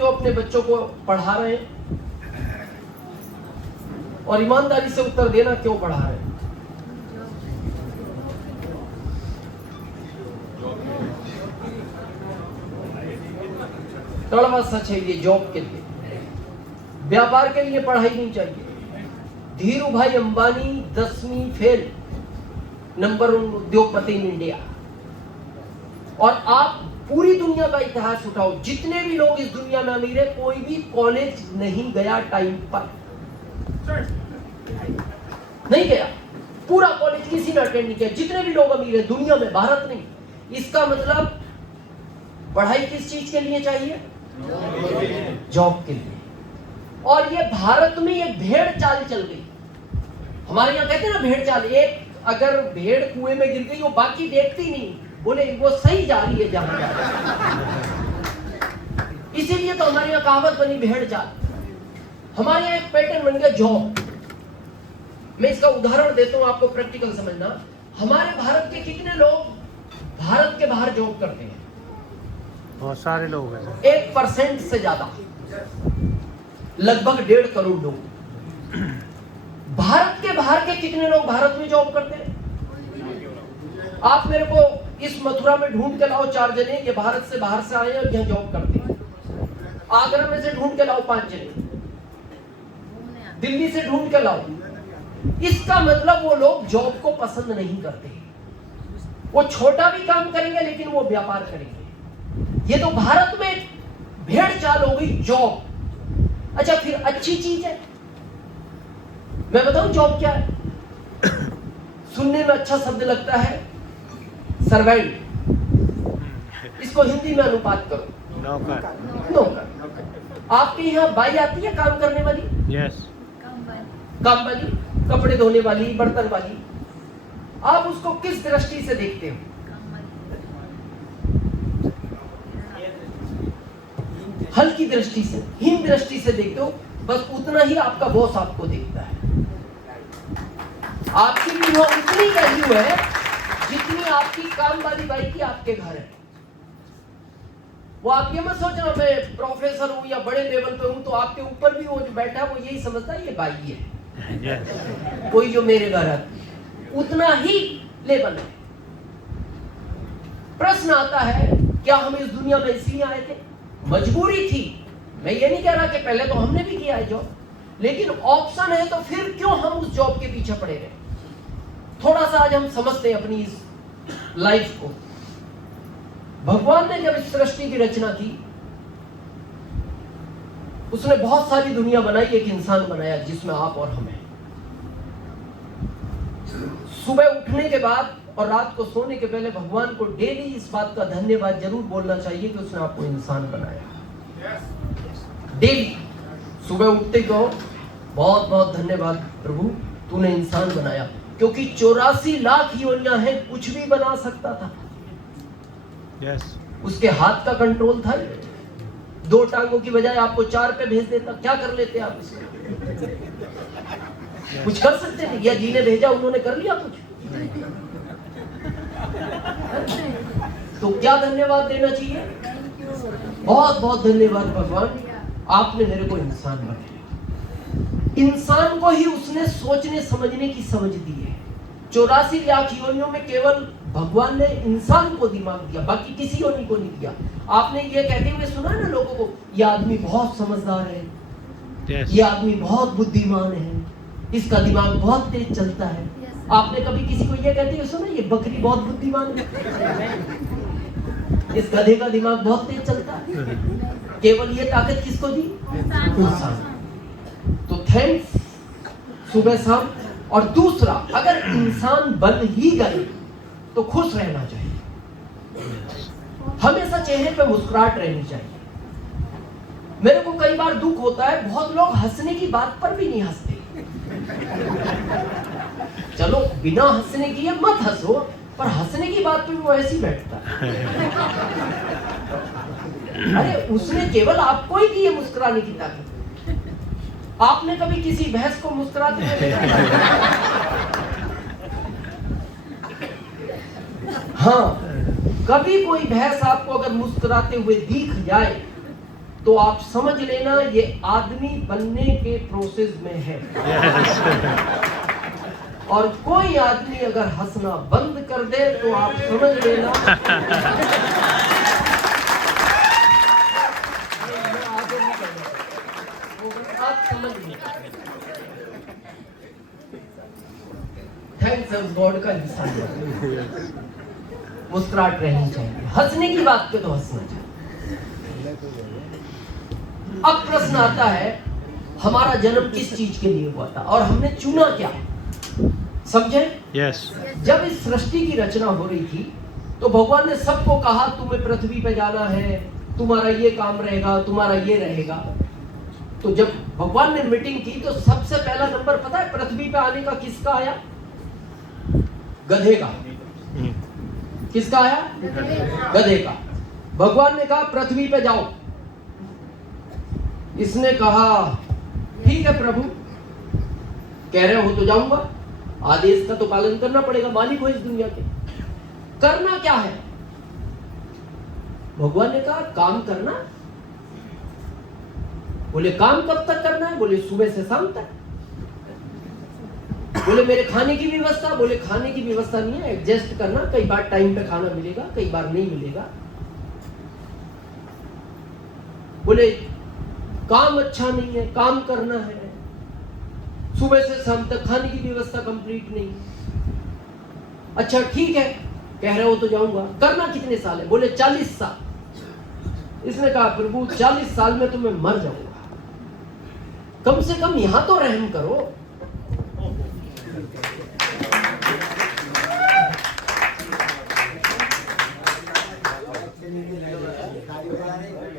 जो अपने बच्चों को पढ़ा रहे हैं और ईमानदारी से उत्तर देना क्यों पढ़ा रहे हैं। कड़वा सच है ये, जॉब के लिए, व्यापार के लिए पढ़ाई नहीं चाहिए। धीरू भाई अंबानी 10वीं फेल, नंबर 1 उद्योगपति इन इंडिया। और आप पूरी दुनिया का इतिहास उठाओ, जितने भी लोग इस दुनिया में अमीर है, कोई भी कॉलेज नहीं गया टाइम पर, नहीं गया। पूरा कॉलेज किसी ने अटेंड नहीं किया, जितने भी लोग अमीर है दुनिया में, भारत नहीं। इसका मतलब पढ़ाई किस चीज के लिए चाहिए? जॉब के लिए। और ये भारत में एक भेड़ चाल चल गई। हमारे यहाँ कहते हैं ना भेड़ चाल, एक अगर भेड़ कुएं में गिर गई वो बाकी देखती नहीं, बोले वो सही जा रही है जहां जा रही है। इसीलिए तो हमारे यहाँ कहावत बनी भेड़ चाल। हमारे यहाँ एक पैटर्न बन गया जॉब। मैं इसका उदाहरण देता हूं आपको, प्रैक्टिकल समझना। हमारे भारत के कितने लोग भारत के बाहर जॉब करते हैं? बहुत सारे लोग हैं, 1% से ज्यादा, लगभग 1.5 करोड़ लोग। भारत के बाहर के कितने लोग भारत में जॉब करते हैं? आप मेरे को इस मथुरा में ढूंढ के लाओ 4 जने, ये भारत से बाहर से आए और यहाँ जॉब करते हैं। आगरा में से ढूंढ के लाओ 5 जने, दिल्ली से ढूंढ के लाओ। इसका मतलब वो लोग जॉब को पसंद नहीं करते। वो छोटा भी काम करेंगे लेकिन वो व्यापार करेंगे। ये तो भारत में भेड़ चाल हो गई जॉब। अच्छा, फिर अच्छी चीज है, मैं बताऊं जॉब क्या है? सुनने में अच्छा शब्द लगता है सर्वेंट, इसको हिंदी में अनुपात करो, नौकर। आपके यहाँ बाई आती है काम करने वाली? यस। काम वाली, कपड़े धोने वाली, बर्तन वाली। आप उसको किस दृष्टि से देखते हो? हल्की दृष्टि से, हीन दृष्टि से देखते हो। बस उतना ही आपका बॉस आपको देखता है। आपकी भी वो उतनी वैल्यू है जितनी आपकी काम वाली बाई की आपके घर है। वो आप ये मत सोचना मैं प्रोफेसर हूं या बड़े लेवल पे हूं तो आपके ऊपर भी वो जो बैठा है वो यही समझता है ये बाई है, कोई जो मेरे घर है, उतना ही लेवल है। प्रश्न आता है, क्या हम इस दुनिया में इसलिए आए थे? मजबूरी थी। मैं ये नहीं कह रहा कि पहले तो हमने भी किया है जॉब, लेकिन ऑप्शन है तो फिर क्यों हम उस जॉब के पीछे पड़े रहे? थोड़ा सा आज हम समझते हैं अपनी इस लाइफ को। भगवान ने जब इस सृष्टि की रचना की, उसने बहुत सारी दुनिया बनाई, एक इंसान बनाया जिसमें आप और हम हैं। सुबह उठने के बाद और रात को सोने के पहले भगवान को डेली इस बात का धन्यवाद जरूर बोलना चाहिए कि उसने आपको इंसान बनाया। डेली सुबह उठते कहो बहुत बहुत धन्यवाद प्रभु, तूने इंसान बनाया। क्योंकि 84 लाख योनियां हैं, कुछ भी बना सकता था। उसके हाथ का कंट्रोल था। 2 टांगों की बजाय आपको 4 पे भेज देता, क्या कर लेते आप इसमें? कुछ कर सकते थे? या जी ने भेजा उन्होंने कर लिया कुछ? तो क्या धन्यवाद देना चाहिए? बहुत बहुत धन्यवाद भगवान, आपने मेरे को इंसान बनाया। इंसान को ही उसने सोचने समझने की समझ दी है। 84 लाख योनियों में केवल भगवान ने इंसान को दिमाग दिया, बाकी किसी योनि को नहीं दिया। आपने ये कहते हुए सुना है ना लोगों को, ये आदमी बहुत समझदार है, ये आदमी बहुत बुद्धिमान है, इसका दिमाग बहुत तेज चलता है। आपने कभी किसी को ये कहते हुए सुना, ये बकरी बहुत बुद्धिमान है, इस गधे का दिमाग बहुत तेज चलता है? केवल ये ताकत किसको दी? इंसान। तो थैंक्स सुबह शाम। और दूसरा, अगर इंसान बन ही गए तो खुश रहना चाहिए, हमेशा चेहरे पे मुस्कुराहट रहनी चाहिए। मेरे को कई बार दुख होता है, बहुत लोग हंसने की बात पर भी नहीं हंसते। चलो बिना हंसने की ये मत हंसो, पर हंसने की बात पे वो ऐसी बैठता है। अरे उसने केवल आपको ही दी है मुस्कुराने की ताकत। आपने कभी किसी भैंस को मुस्कुराते हुए देखा? हाँ, कभी कोई भैंस आपको अगर मुस्कुराते हुए दिख जाए तो आप समझ लेना ये आदमी बनने के प्रोसेस में है। और कोई आदमी अगर हंसना बंद कर दे तो आप समझ लेना आप समझ लेना थैंक्स गॉड का इंसान मुस्कुराहट रहनी चाहिए, हंसने की बात पे तो हंसना चाहिए। अब प्रश्न आता है हमारा जन्म किस चीज के लिए हुआ था और हमने चुना क्या, समझे? यस। जब इस सृष्टि की रचना हो रही थी तो भगवान ने सबको कहा तुम्हें पृथ्वी पे जाना है, तुम्हारा ये काम रहेगा, तुम्हारा ये रहेगा। तो जब भगवान ने मीटिंग की तो सबसे पहला नंबर पता है पृथ्वी पे आने का किसका आया? गधे का। किसका आया? गधे का। भगवान ने कहा पृथ्वी पे जाओ। इसने कहा ठीक है प्रभु, कह रहे हो तो जाऊंगा, आदेश का तो पालन करना पड़ेगा, मालिक हो इस दुनिया के। करना क्या है? भगवान ने कहा काम करना। बोले काम कब तक करना है? बोले सुबह से शाम तक। बोले मेरे खाने की व्यवस्था? बोले खाने की व्यवस्था नहीं है, एडजस्ट करना, कई बार टाइम पे खाना मिलेगा, कई बार नहीं मिलेगा। बोले काम अच्छा नहीं है, काम करना है, सुबह से शाम तक खाने की व्यवस्था कंप्लीट नहीं। अच्छा ठीक है, कह रहे हो तो जाऊंगा, करना कितने साल है? बोले 40 साल। इसने कहा प्रभु 40 साल में तो मैं मर जाऊंगा, कम से कम यहां तो रहम करो।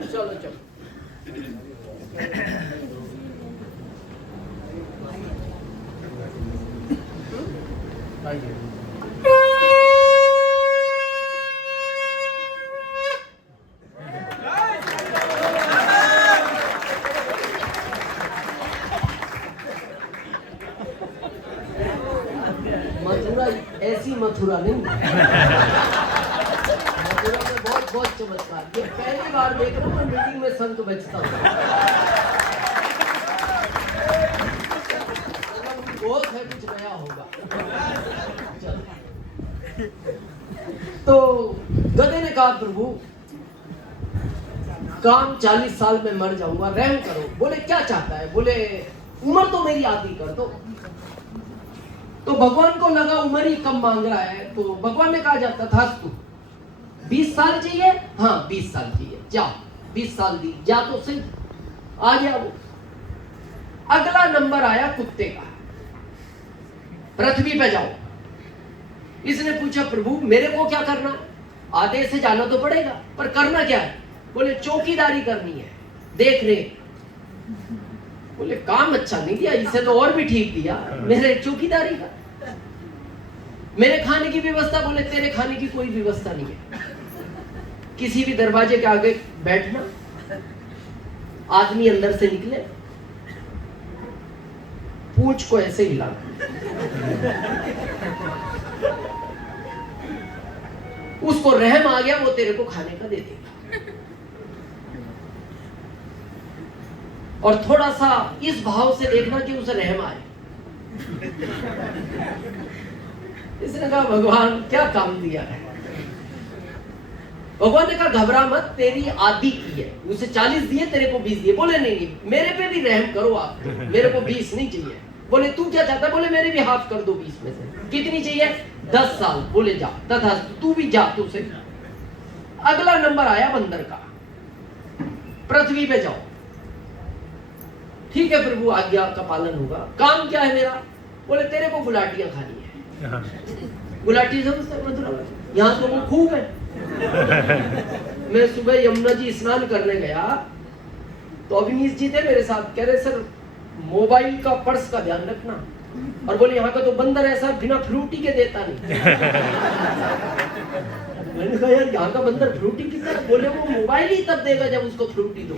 चलो चलो मथुरा ऐसी मथुरा नहीं, मथुरा में बहुत बहुत चमत्कार। ये पहली बार देख रहा हूँ मैं मीटिंग में शंख बजता हूँ। बहुत है, कुछ नया होगा। तो गधे ने कहा प्रभु काम 40 साल में मर जाऊंगा, रहम करो। बोले क्या चाहता है? बोले उम्र तो मेरी आधी कर दो। तो भगवान को लगा उम्र ही कम मांग रहा है, तो भगवान ने कहा जाता था तू 20 साल चाहिए? हाँ 20 साल चाहिए, जा 20 साल दी, जा तो सही। आ गया वो। अगला नंबर आया कुत्ते का, पृथ्वी पे जाओ। इसने पूछा प्रभु मेरे को क्या करना? आदेश से जाना तो पड़ेगा, पर करना क्या है? बोले चौकीदारी करनी है, देख रेख। बोले काम अच्छा नहीं दिया, इसे तो और भी ठीक दिया, मेरे चौकीदारी का। मेरे खाने की व्यवस्था? बोले तेरे खाने की कोई व्यवस्था नहीं है, किसी भी दरवाजे के आगे बैठना, आदमी अंदर से निकले, पूंछ को ऐसे हिलाना, उसको रहम आ गया वो तेरे को खाने का दे देगा। और थोड़ा सा इस भाव से देखना कि उसे रहम आए। इसने कहा भगवान क्या काम दिया है? भगवान ने कहा घबरा मत, तेरी आधी की है, उसे 40 दिए, तेरे को 20 दिए। बोले नहीं नहीं मेरे पे भी रहम करो आप, मेरे को 20 नहीं चाहिए। बोले तू क्या चाहता है? बोले मेरे भी हाफ कर दो 20 में से। कितनी चाहिए? 10 साल। बोले जा तथा तू भी जा, तू से। अगला नंबर आया बंदर का, पृथ्वी पे जाओ। ठीक है प्रभु आज्ञा का पालन होगा। काम क्या है मेरा? बोले तेरे को गुलाटियां खानी है। गुलाटी समझते मथुरा में? यहाँ तो वो खूब है। मैं सुबह यमुना जी स्नान करने गया तो अभिनीश जी थे मेरे साथ, कह रहे सर मोबाइल का पर्स का ध्यान रखना, और बोले यहाँ का तो बंदर ऐसा बिना फ्रूटी के देता नहीं। मैंने कहा यार यहाँ का बंदर फ्रूटी कितना? बोले वो मोबाइल ही तब देगा जब उसको फ्रूटी दो।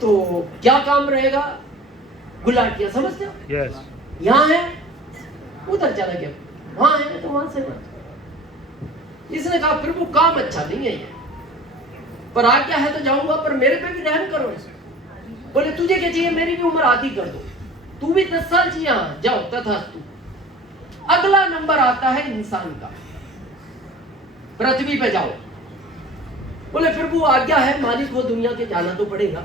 तो क्या काम रहेगा? गुलाटियां समझते हो? यस। यहाँ है, उधर चला गया, वहां है तो वहां से मत। इसने कहा प्रभु काम अच्छा नहीं है ये, पर आज्ञा है तो जाऊंगा, पर मेरे पे भी रहम करो। बोले तुझे क्या चाहिए? मेरी भी उम्र आधी कर दो, तू भी 10 साल चाहिए। हाँ जाओ, तथास्तु। अगला नंबर आता है इंसान का, पृथ्वी पे जाओ। बोले फिर वो आज्ञा है, मालिक वो दुनिया के, जाना तो पड़ेगा।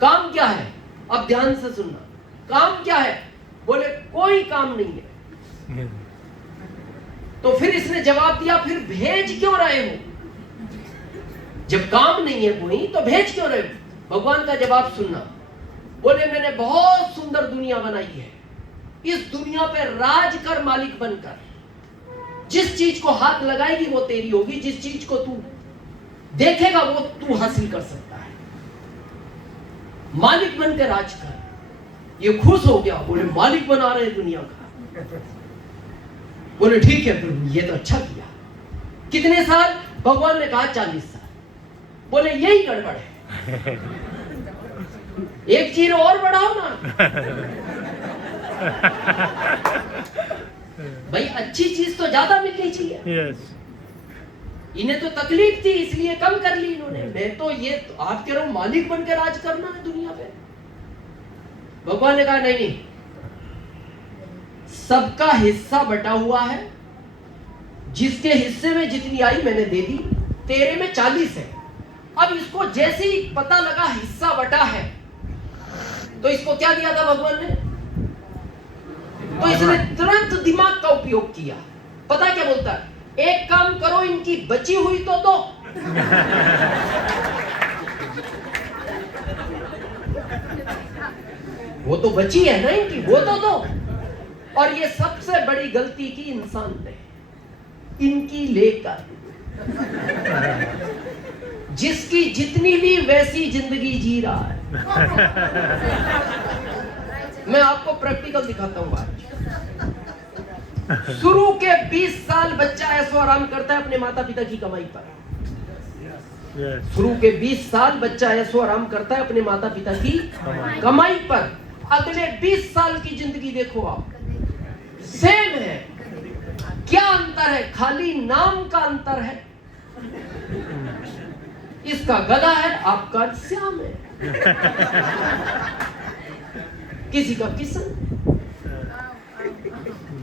काम क्या है? अब ध्यान से सुनना, काम क्या है? बोले कोई काम नहीं है। तो फिर इसने जवाब दिया, फिर भेज क्यों रहे हो? जब काम नहीं है कोई तो भेज क्यों रहे हो? भगवान का जवाब सुनना। बोले मैंने बहुत सुंदर दुनिया बनाई है, इस दुनिया पे राज कर मालिक बनकर। जिस चीज को हाथ लगाएगी वो तेरी होगी, जिस चीज को तू देखेगा वो तू हासिल कर सकता है। मालिक बनकर राज कर। ये खुश हो गया, बोले मालिक बना रहे दुनिया का। बोले ठीक है प्रभु, ये तो अच्छा किया। कितने साल? भगवान ने कहा 40 साल। बोले यही गड़बड़ है, एक चीज और बढ़ाओ ना। भाई अच्छी चीज तो ज्यादा मिलनी चाहिए। yes. इन्हें तो तकलीफ थी इसलिए कम कर ली इन्होंने। मैं तो ये आप कह रहा हूं मालिक बनकर राज करना है दुनिया पे। भगवान ने कहा नहीं नहीं, सबका हिस्सा बटा हुआ है, जिसके हिस्से में जितनी आई मैंने दे दी, तेरे में 40 है। अब इसको जैसे ही पता लगा हिस्सा बटा है, तो इसको क्या दिया था भगवान ने? तो इसने तुरंत दिमाग का उपयोग किया। पता क्या बोलता है? एक काम करो, इनकी बची हुई तो दो। वो तो बची है ना इनकी, वो तो दो। और ये सबसे बड़ी गलती की इंसान ने, इनकी लेकर। जिसकी जितनी भी वैसी जिंदगी जी रहा है। मैं आपको प्रैक्टिकल दिखाता हूं आज। शुरू के 20 साल बच्चा ऐसो आराम करता है अपने माता पिता की कमाई पर। शुरू के 20 साल बच्चा ऐसो आराम करता है अपने माता पिता की कमाई पर। अगले 20 साल की जिंदगी देखो आप, सेम है। क्या अंतर है? खाली नाम का अंतर है। इसका गधा है, आपका श्याम है। किसी का किशन,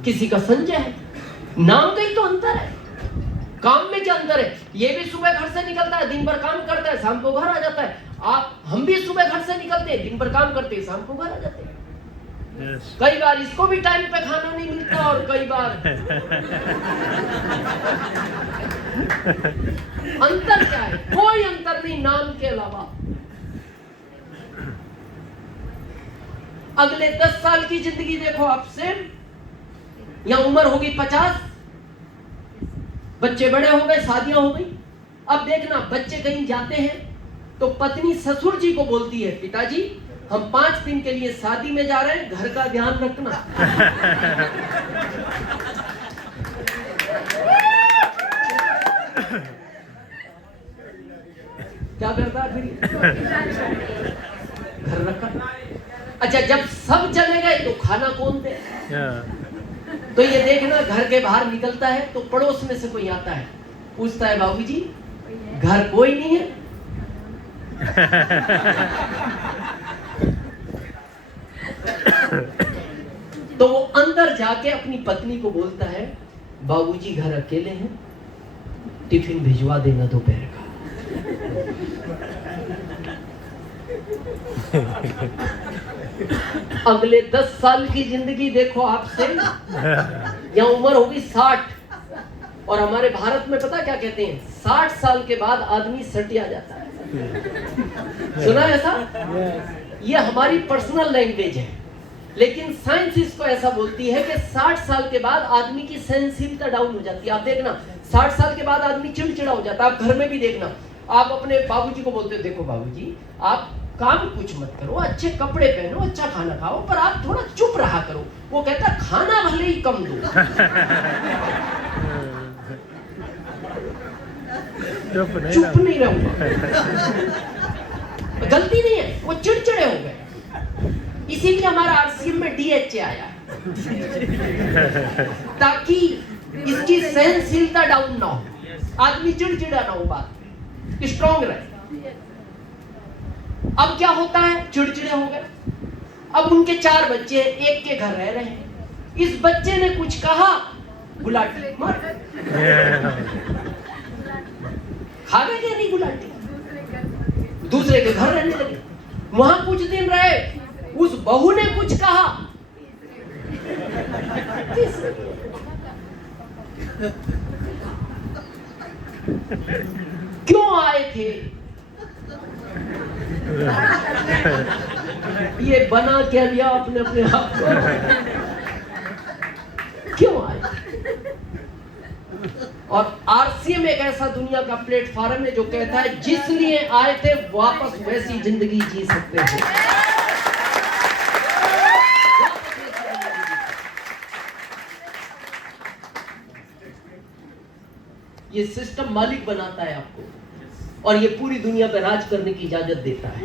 किसी का संजय है। नाम का ही तो अंतर है। काम में क्या अंतर है? ये भी सुबह घर से निकलता है, दिन भर काम करता है, शाम को घर आ जाता है। हम भी सुबह घर से निकलते हैं, दिन भर काम करते हैं, शाम को घर आ जाते हैं। yes. कई बार इसको भी टाइम पे खाना नहीं मिलता, और कई बार अंतर क्या है? कोई अंतर नहीं नाम के अलावा। अगले 10 साल की जिंदगी देखो आपसे। या उम्र होगी 50, बच्चे बड़े हो गए, शादियां हो गई। अब देखना, बच्चे कहीं जाते हैं तो पत्नी ससुर जी को बोलती है, पिताजी हम 5 दिन के लिए शादी में जा रहे हैं, घर का ध्यान रखना। क्या करता है फिर? घर रखा। अच्छा, जब सब चले गए तो खाना कौन दे? तो ये देखना, घर के बाहर निकलता है तो पड़ोस में से कोई आता है, पूछता है बाबूजी घर कोई नहीं है? तो वो अंदर जाके अपनी पत्नी को बोलता है, बाबूजी घर अकेले हैं, टिफिन भिजवा देना दोपहर का। अगले 10 साल की जिंदगी देखो आपसे। या उम्र होगी 60, और हमारे भारत में पता क्या कहते हैं? 60 साल के बाद आदमी सटिया जाता है। सुना है ऐसा? ये हमारी पर्सनल लैंग्वेज है, लेकिन साइंस इसको ऐसा बोलती है कि 60 साल के बाद आदमी की सेंसिटिविटी डाउन हो जाती है। आप देखना, 60 साल के बाद आदमी चिड़चिड़ा हो जाता है। आप घर में भी देखना, आप अपने बाबूजी को बोलते हो, देखो बाबूजी आप काम कुछ मत करो, अच्छे कपड़े पहनो, अच्छा खाना खाओ, पर आप थोड़ा चुप रहा करो। वो कहता है खाना भले ही कम दो। चुप नहीं रहूंगा। गलती नहीं है, वो चिड़चिड़े हो गए। इसीलिए हमारा आरसीएम में डीएचए आया, ताकि इसकी सहनशीलता डाउन ना हो, आदमी चिड़चिड़ा ना हो। बात स्ट्रांग रहे। अब क्या होता है, चिड़चिड़े हो गए। अब उनके 4 बच्चे एक के घर रह रहे हैं। इस बच्चे ने कुछ कहा, गुलाटी मार, खा गए क्या नहीं गुलाटी, दूसरे के घर रहने लगे। वहां कुछ दिन रहे, उस बहू ने कुछ कहा, क्यों आए थे, ये बना क्या लिया आपने अपने आप को, क्यों आए। और आरसीएम एक ऐसा दुनिया का प्लेटफॉर्म है जो कहता है जिस लिए आए थे वापस वैसी जिंदगी जी सकते हो। ये सिस्टम मालिक बनाता है आपको, और ये पूरी दुनिया पर राज करने की इजाजत देता है,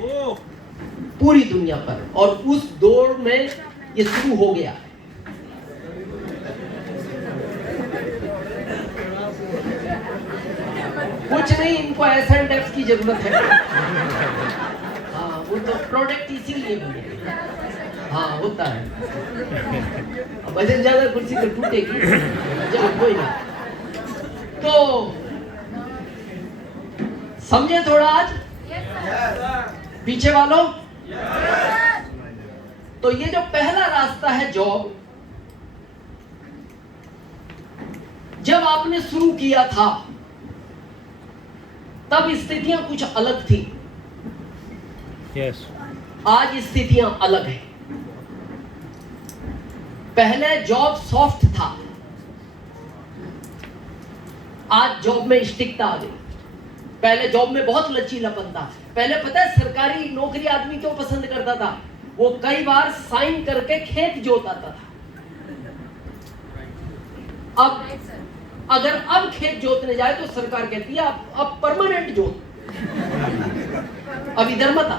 पूरी दुनिया पर। और उस दौर में ये शुरू हो गया है। कुछ नहीं, इनको एस&एफ की जरूरत है। हाँ, वो तो प्रोडक्ट इसीलिए बने। हाँ, होता है। वजन ज्यादा कुर्सी तो टूटेगी, चलो कोई ना। तो समझे थोड़ा आज पीछे वालों। तो ये जो पहला रास्ता है जॉब, जब आपने शुरू किया था तब स्थितियां कुछ अलग थी। यस। आज स्थितियां अलग है। पहले जॉब सॉफ्ट था, आज जॉब में स्टिकता आ गई। पहले जॉब में बहुत लचीलापन था। पहले पता है सरकारी नौकरी आदमी क्यों पसंद करता था, वो कई बार साइन करके खेत जोताता था। अब अगर अब खेत जोतने जाए तो सरकार कहती है अब परमानेंट जोत, अब इधर मत आ।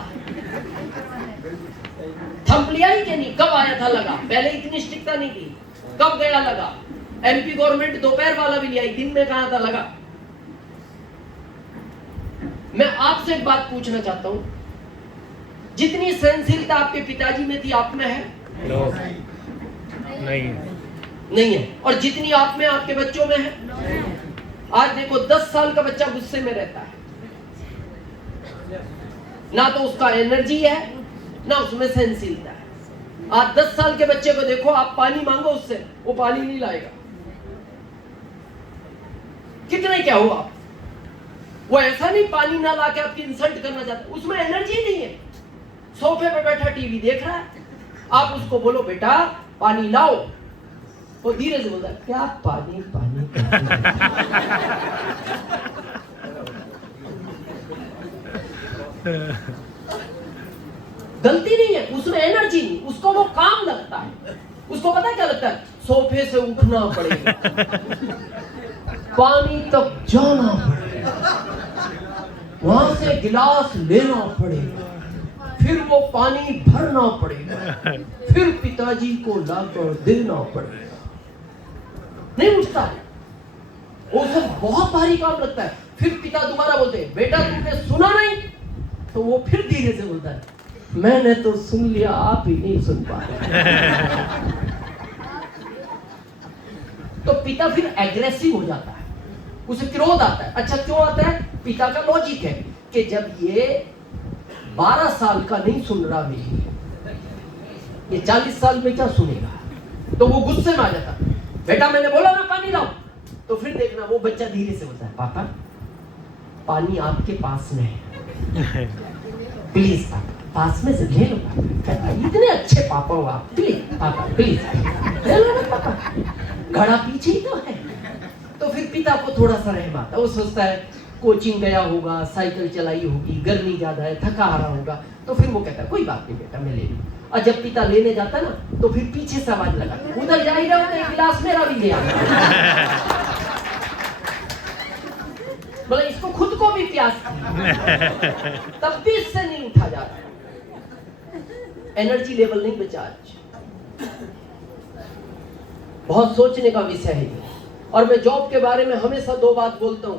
थंब लिया ही कि नहीं, कब आया था लगा, पहले इतनी स्ट्रिक्टता नहीं थी, कब गया लगा। एमपी गवर्नमेंट दोपहर वाला भी लिया, दिन में कहा था लगा। मैं आपसे एक बात पूछना चाहता हूं, जितनी सहनशीलता आपके पिताजी में थी आप में है? नहीं है। और जितनी आप में आपके बच्चों में है? आज देखो 10 साल का बच्चा गुस्से में रहता है, ना तो उसका एनर्जी है ना उसमें सहनशीलता है। आज 10 साल के बच्चे को देखो, आप पानी मांगो उससे, वो पानी नहीं लाएगा। कितने क्या हुआ, वो ऐसा नहीं पानी ना लाके आपकी इंसल्ट करना चाहता, उसमें एनर्जी नहीं है। सोफे पे बैठा टीवी देख रहा है, आप उसको बोलो बेटा पानी लाओ, वो धीरे से बोलता है क्या पानी पानी, गलती नहीं है, उसमें एनर्जी नहीं, उसको वो काम लगता है। उसको पता है क्या लगता है, सोफे से उठना पड़ेगा, पानी तक जाना पड़ेगा, वहां से गिलास लेना पड़ेगा, फिर वो पानी भरना पड़ेगा, फिर पिताजी को लाकर देना पड़ेगा। नहीं उठता, वो सब बहुत भारी काम लगता है। फिर पिता दोबारा बोलते हैं बेटा तुमने सुना नहीं, तो वो फिर धीरे से बोलता है मैंने तो सुन लिया, आप ही नहीं सुन पा रहे। तो पिता फिर एग्रेसिव हो जाता है, उसे क्रोध आता है। अच्छा क्यों आता है? पिता का लॉजिक है कि जब ये 12 साल का नहीं सुन रहा भी, ये 40 साल में क्या सुनेगा, तो वो गुस्से में आ जाता है। बेटा मैंने बोला ना पानी लाओ, तो फिर देखना वो बच्चा धीरे से बोलता है पापा पानी आपके पास में है, प्लीज पापा पास में से ले लो पापा, इतने अच्छे पापा हो आप, प्लीज पापा प्लीज ले लो ना पापा, घड़ा पीछे ही तो है। तो फिर पिता को थोड़ा सा रहम आता है, वो सोचता है कोचिंग गया होगा, साइकिल चलाई होगी, गर्मी ज्यादा है, थका हारा होगा, तो फिर वो कहता है कोई बात नहीं बेटा मैं ले लूं। और जब पिता लेने जाता ना तो फिर पीछे से आवाज लगाता है उधर जा ही रहा हूं, एक गिलास मेरा भी ले आता। बोला इसको खुद को भी प्यास थी, तब भी इससे नहीं उठा जा रहा, एनर्जी लेवल नहीं बचा। आज बहुत सोचने का विषय है। और मैं जॉब के बारे में हमेशा 2 बात बोलता हूं,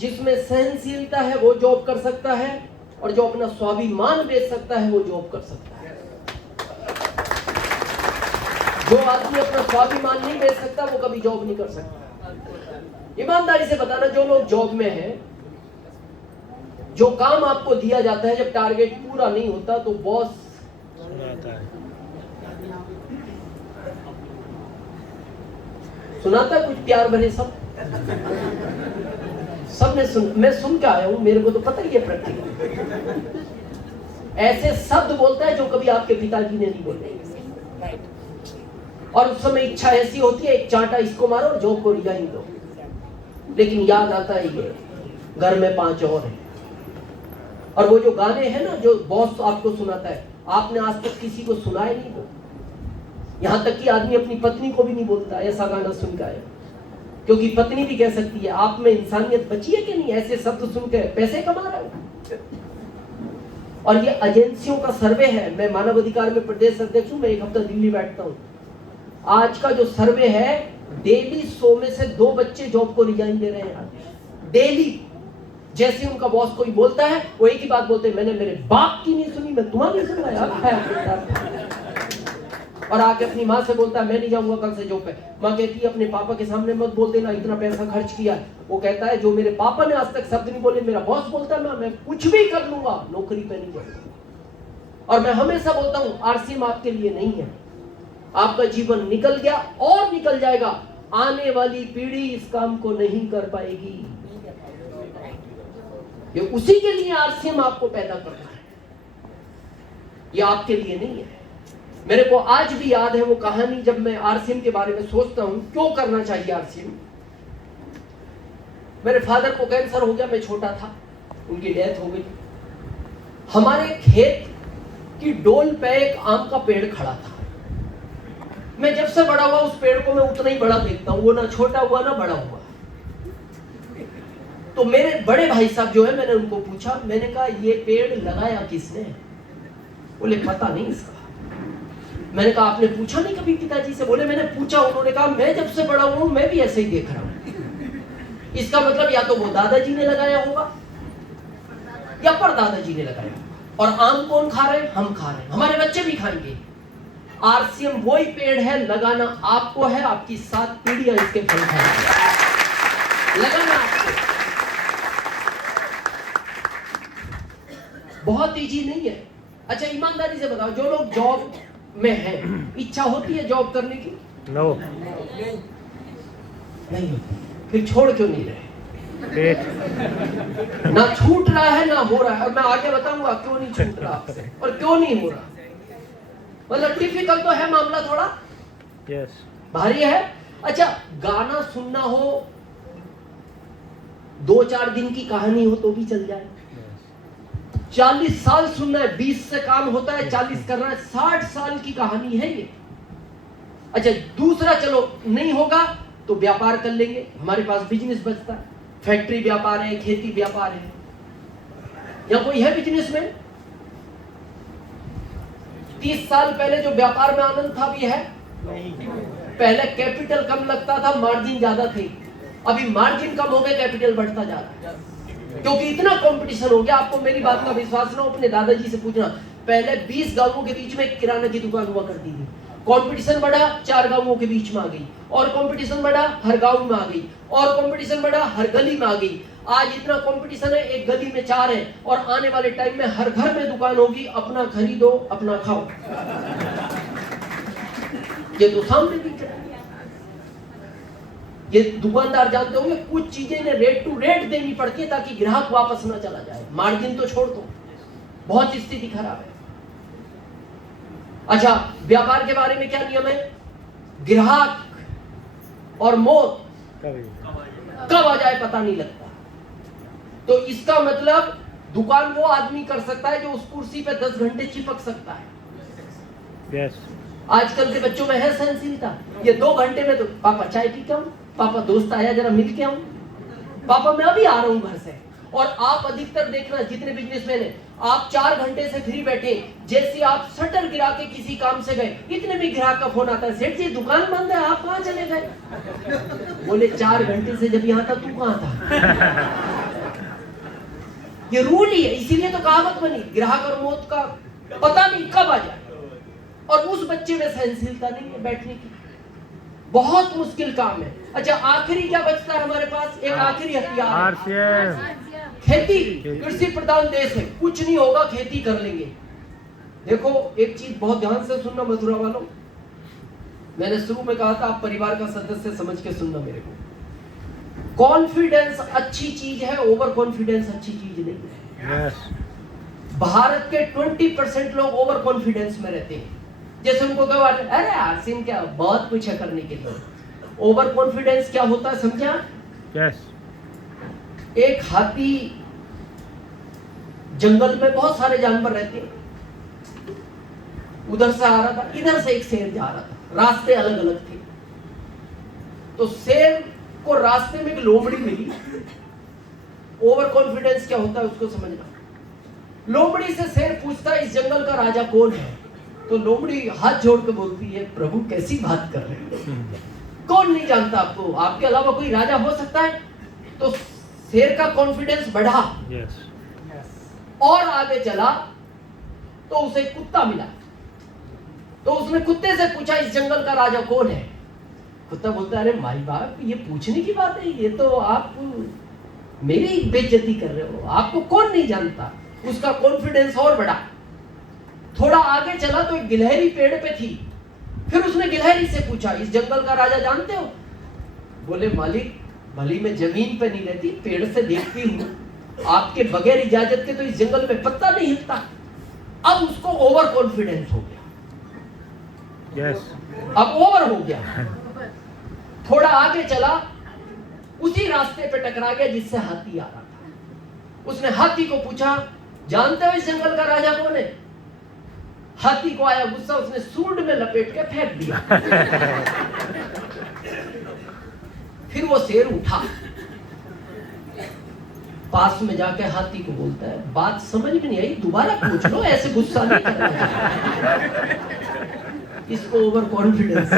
जिसमें सहनशीलता है वो जॉब कर सकता है, और जो अपना स्वाभिमान बेच सकता है वो जॉब कर सकता है। जो आदमी अपना स्वाभिमान नहीं बेच सकता वो कभी जॉब नहीं कर सकता। ईमानदारी से बताना, जो लोग जॉब में हैं, जो काम आपको दिया जाता है, जब टारगेट पूरा नहीं होता तो बॉस सुनाता है कुछ प्यार भरे सब ने मैं सुन के आया हूं, मेरे को तो पता ही है प्रैक्टिकल। ऐसे शब्द बोलता है जो कभी आपके पिताजी ने नहीं बोले, और उस समय इच्छा ऐसी होती है, एक चांटा इसको मारो और जॉब को रिजाइन दो, लेकिन याद आता है ये घर में 5 और हैं। और वो जो गाने हैं ना जो बॉस आपको सुनाता है, आपने आज तक किसी को सुनाए नहीं वो। यहां तक कि आदमी अपनी पत्नी को भी नहीं बोलता ऐसा गाना सुन के आया, क्योंकि पत्नी भी कह सकती है आप में इंसानियत बची है कि नहीं, ऐसे शब्द सुन के पैसे कमा रहे हो। और ये एजेंसियों का सर्वे है, मैं मानव अधिकार में प्रदेश अध्यक्ष हूं, मैं 1 हफ्ता दिल्ली बैठता हूं। आज का जो सर्वे है, डेली 100 में से 2 बच्चे जॉब को रिजाइन दे रहे हैं डेली। जैसे उनका बॉस कोई बोलता है वो एक ही बात बोलते हैं, मैंने मेरे बाप की नहीं सुनी, मैं तुम्हारी सुनूंगा यार। और आके अपनी माँ से बोलता है मैं नहीं जाऊंगा कल से जॉब पे। माँ कहती है अपने पापा के सामने मत बोल देना, इतना पैसा खर्च किया। वो कहता है जो मेरे पापा ने आज तक शब्द नहीं बोले, मेरा बॉस बोलता है मैं कुछ भी कर लूंगा, नौकरी पे नहीं जाऊंगा। और मैं हमेशा बोलता हूँ आरसीएम आपके लिए नहीं है, आपका जीवन निकल गया और निकल जाएगा, आने वाली पीढ़ी इस काम को नहीं कर पाएगी। ये उसी के लिए आरसीएम आपको पैदा करना है, ये आपके लिए नहीं है। मेरे को आज भी याद है वो कहानी, जब मैं आरसीएम के बारे में सोचता हूं क्यों करना चाहिए आरसीएम। मेरे फादर को कैंसर हो गया, मैं छोटा था, उनकी डेथ हो गई। हमारे खेत की डोल पे एक आम का पेड़ खड़ा था। मैं जब से बड़ा हुआ उस पेड़ को मैं उतना ही बड़ा देखता हूं, वो ना छोटा हुआ ना बड़ा हुआ। तो मेरे बड़े भाई साहब जो है, मैंने उनको पूछा, मैंने कहा ये पेड़ लगाया किसने? बोले पता नहीं इसका। मैंने कहा आपने पूछा नहीं कभी पिताजी से? बोले मैंने पूछा। उन्होंने कहा मैं जब से बड़ा हूं मैं भी ऐसे ही देख रहा हूं। इसका मतलब या तो वो दादाजी ने लगाया होगा या परदादाजी ने लगाया होगा। और आम कौन खा रहे हैं? हम खा रहे हैं, हमारे बच्चे भी खाएंगे। आरसीएम वही पेड़ है, लगाना आपको है, आपकी 7 पीढ़ियां इसके फल खाएंगे। लगाना आपको बहुत इजी नहीं है। अच्छा ईमानदारी से बताओ, जो लोग जॉब में हैं, इच्छा होती है जॉब करने की? नो नहीं होती, फिर छोड़ क्यों नहीं रहे? ना छूट रहा है ना हो रहा है, और मैं आगे बताऊंगा क्यों नहीं छूट रहा और क्यों नहीं हो रहा। मतलब डिफिकल्ट तो है मामला, थोड़ा यस भारी है। अच्छा गाना सुनना हो, 2-4 दिन की कहानी हो तो भी चल जाए। 40 साल सुनना है, 20 से काम होता है, 40 करना है, 60 साल की कहानी है ये। अच्छा दूसरा, चलो नहीं होगा तो व्यापार कर लेंगे, हमारे पास बिजनेस बचता है, फैक्ट्री व्यापार है, खेती व्यापार है, या कोई है बिजनेस में? 30 साल पहले जो व्यापार में आनंद था भी है? पहले कैपिटल कम लगता था, मार्जिन ज्यादा थे। अभी मार्जिन कम हो गया, कैपिटल बढ़ता जा रहा है, क्योंकि इतना कंपटीशन हो गया। आपको मेरी बात का विश्वास ना हो, अपने दादाजी से पूछना, पहले 20 गांवों के बीच में एक किराना की दुकान हुआ करती थी। कंपटीशन बढ़ा, 4 गांवों के बीच में आ गई, और कंपटीशन बढ़ा, हर गांव में आ गई, और कंपटीशन बढ़ा, हर गली में आ गई। आज इतना कंपटीशन है, एक गली में 4 है, और आने वाले टाइम में हर घर में दुकान होगी। अपना खरीदो अपना खाओ। ये तो सामने दिख रहा है। ये दुकानदार जानते होंगे, कुछ चीजें इन्हें रेट टू रेट देनी पड़ती है ताकि ग्राहक वापस ना चला जाए। मार्जिन तो छोड़ दो, बहुत स्थिति खराब है। अच्छा व्यापार के बारे में क्या नियम है? ग्राहक और मौत कब आ जाए पता नहीं लगता। तो इसका मतलब दुकान वो आदमी कर सकता है जो उस कुर्सी पे 10 घंटे चिपक सकता है। यस आजकल के बच्चों में है सहनशीलता। ये 2 घंटे में तो पापा चाय पी के आऊं, पापा दोस्त आया जरा मिल के आऊं, पापा मैं अभी आ रहा हूं घर से। और आप अधिकतर देखना, जितने बिजनेसमैन हैं, आप 4 घंटे से फ्री बैठे, जैसे आप शटर गिरा के किसी काम से गए, इतने भी ग्राहक का फोन आता है, सेठ जी दुकान बंद है, आप कहाँ चले गए? बोले 4 घंटे से जब यहाँ था तू कहाँ था? ये रूल ही है, इसीलिए तो कहावत बनी, ग्राहक और मौत का पता नहीं कब आ जाए। और उस बच्चे में सहनशीलता नहीं है बैठने की, बहुत मुश्किल काम है। अच्छा, आखिरी क्या बचता है हमारे पास? एक आखिरी हथियार है, खेती। कृषि प्रधान देश है, कुछ नहीं होगा, खेती कर लेंगे। देखो एक चीज बहुत ध्यान से सुनना मथुरा वालों, मैंने शुरू में कहा था आप परिवार का सदस्य समझ के सुनना मेरे को। कॉन्फिडेंस अच्छी चीज है, ओवर कॉन्फिडेंस अच्छी चीज नहीं है। भारत के 20% लोग ओवर कॉन्फिडेंस में रहते हैं। जैसे उनको कहो अरे आसिम क्या बहुत कुछ है करने के लिए। ओवर कॉन्फिडेंस क्या होता है समझा? एक हाथी, जंगल में बहुत सारे जानवर रहते हैं, उधर से आ रहा था, इधर से एक शेर जा रहा था, रास्ते अलग अलग थे। तो शेर को रास्ते में एक लोमड़ी मिली। ओवर कॉन्फिडेंस क्या होता है उसको समझना। लोमड़ी से शेर पूछता है इस जंगल का राजा कौन है? तो लोमड़ी हाथ जोड़ के बोलती है प्रभु कैसी बात कर रहे हैं, कौन नहीं जानता आपको, आपके अलावा कोई राजा हो सकता है? तो शेर का कॉन्फिडेंस बढ़ा। और आगे चला तो उसे कुत्ता मिला। तो उसने कुत्ते से पूछा इस जंगल का राजा कौन है? कुत्ता बोलता है अरे माई बाप ये पूछने की बात है, ये तो आप मेरी बेइज्जती कर रहे हो, आपको कौन नहीं जानता। उसका कॉन्फिडेंस और बढ़ा। थोड़ा आगे चला तो एक गिलहरी पेड़ पे थी। फिर उसने गिलहरी से पूछा इस जंगल का राजा जानते हो? बोले मालिक भली मैं जमीन पे नहीं रहती, पेड़ से देखती हूँ, आपके बगैर इजाजत के तो इस जंगल में पत्ता नहीं हिलता। अब उसको ओवर कॉन्फिडेंस हो गया। अब ओवर हो गया। थोड़ा आगे चला, उसी रास्ते पे टकरा गया जिससे हाथी आ रहा था। उसने हाथी को पूछा जानते हो इस जंगल का राजा कौन है? हाथी को आया गुस्सा, उसने सूंड में लपेट के फेंक दिया। फिर वो शेर उठा, पास में जाके हाथी को बोलता है बात समझ में नहीं आई, दोबारा पूछ लो, ऐसे गुस्सा नहीं करना। इसको ओवर कॉन्फिडेंस।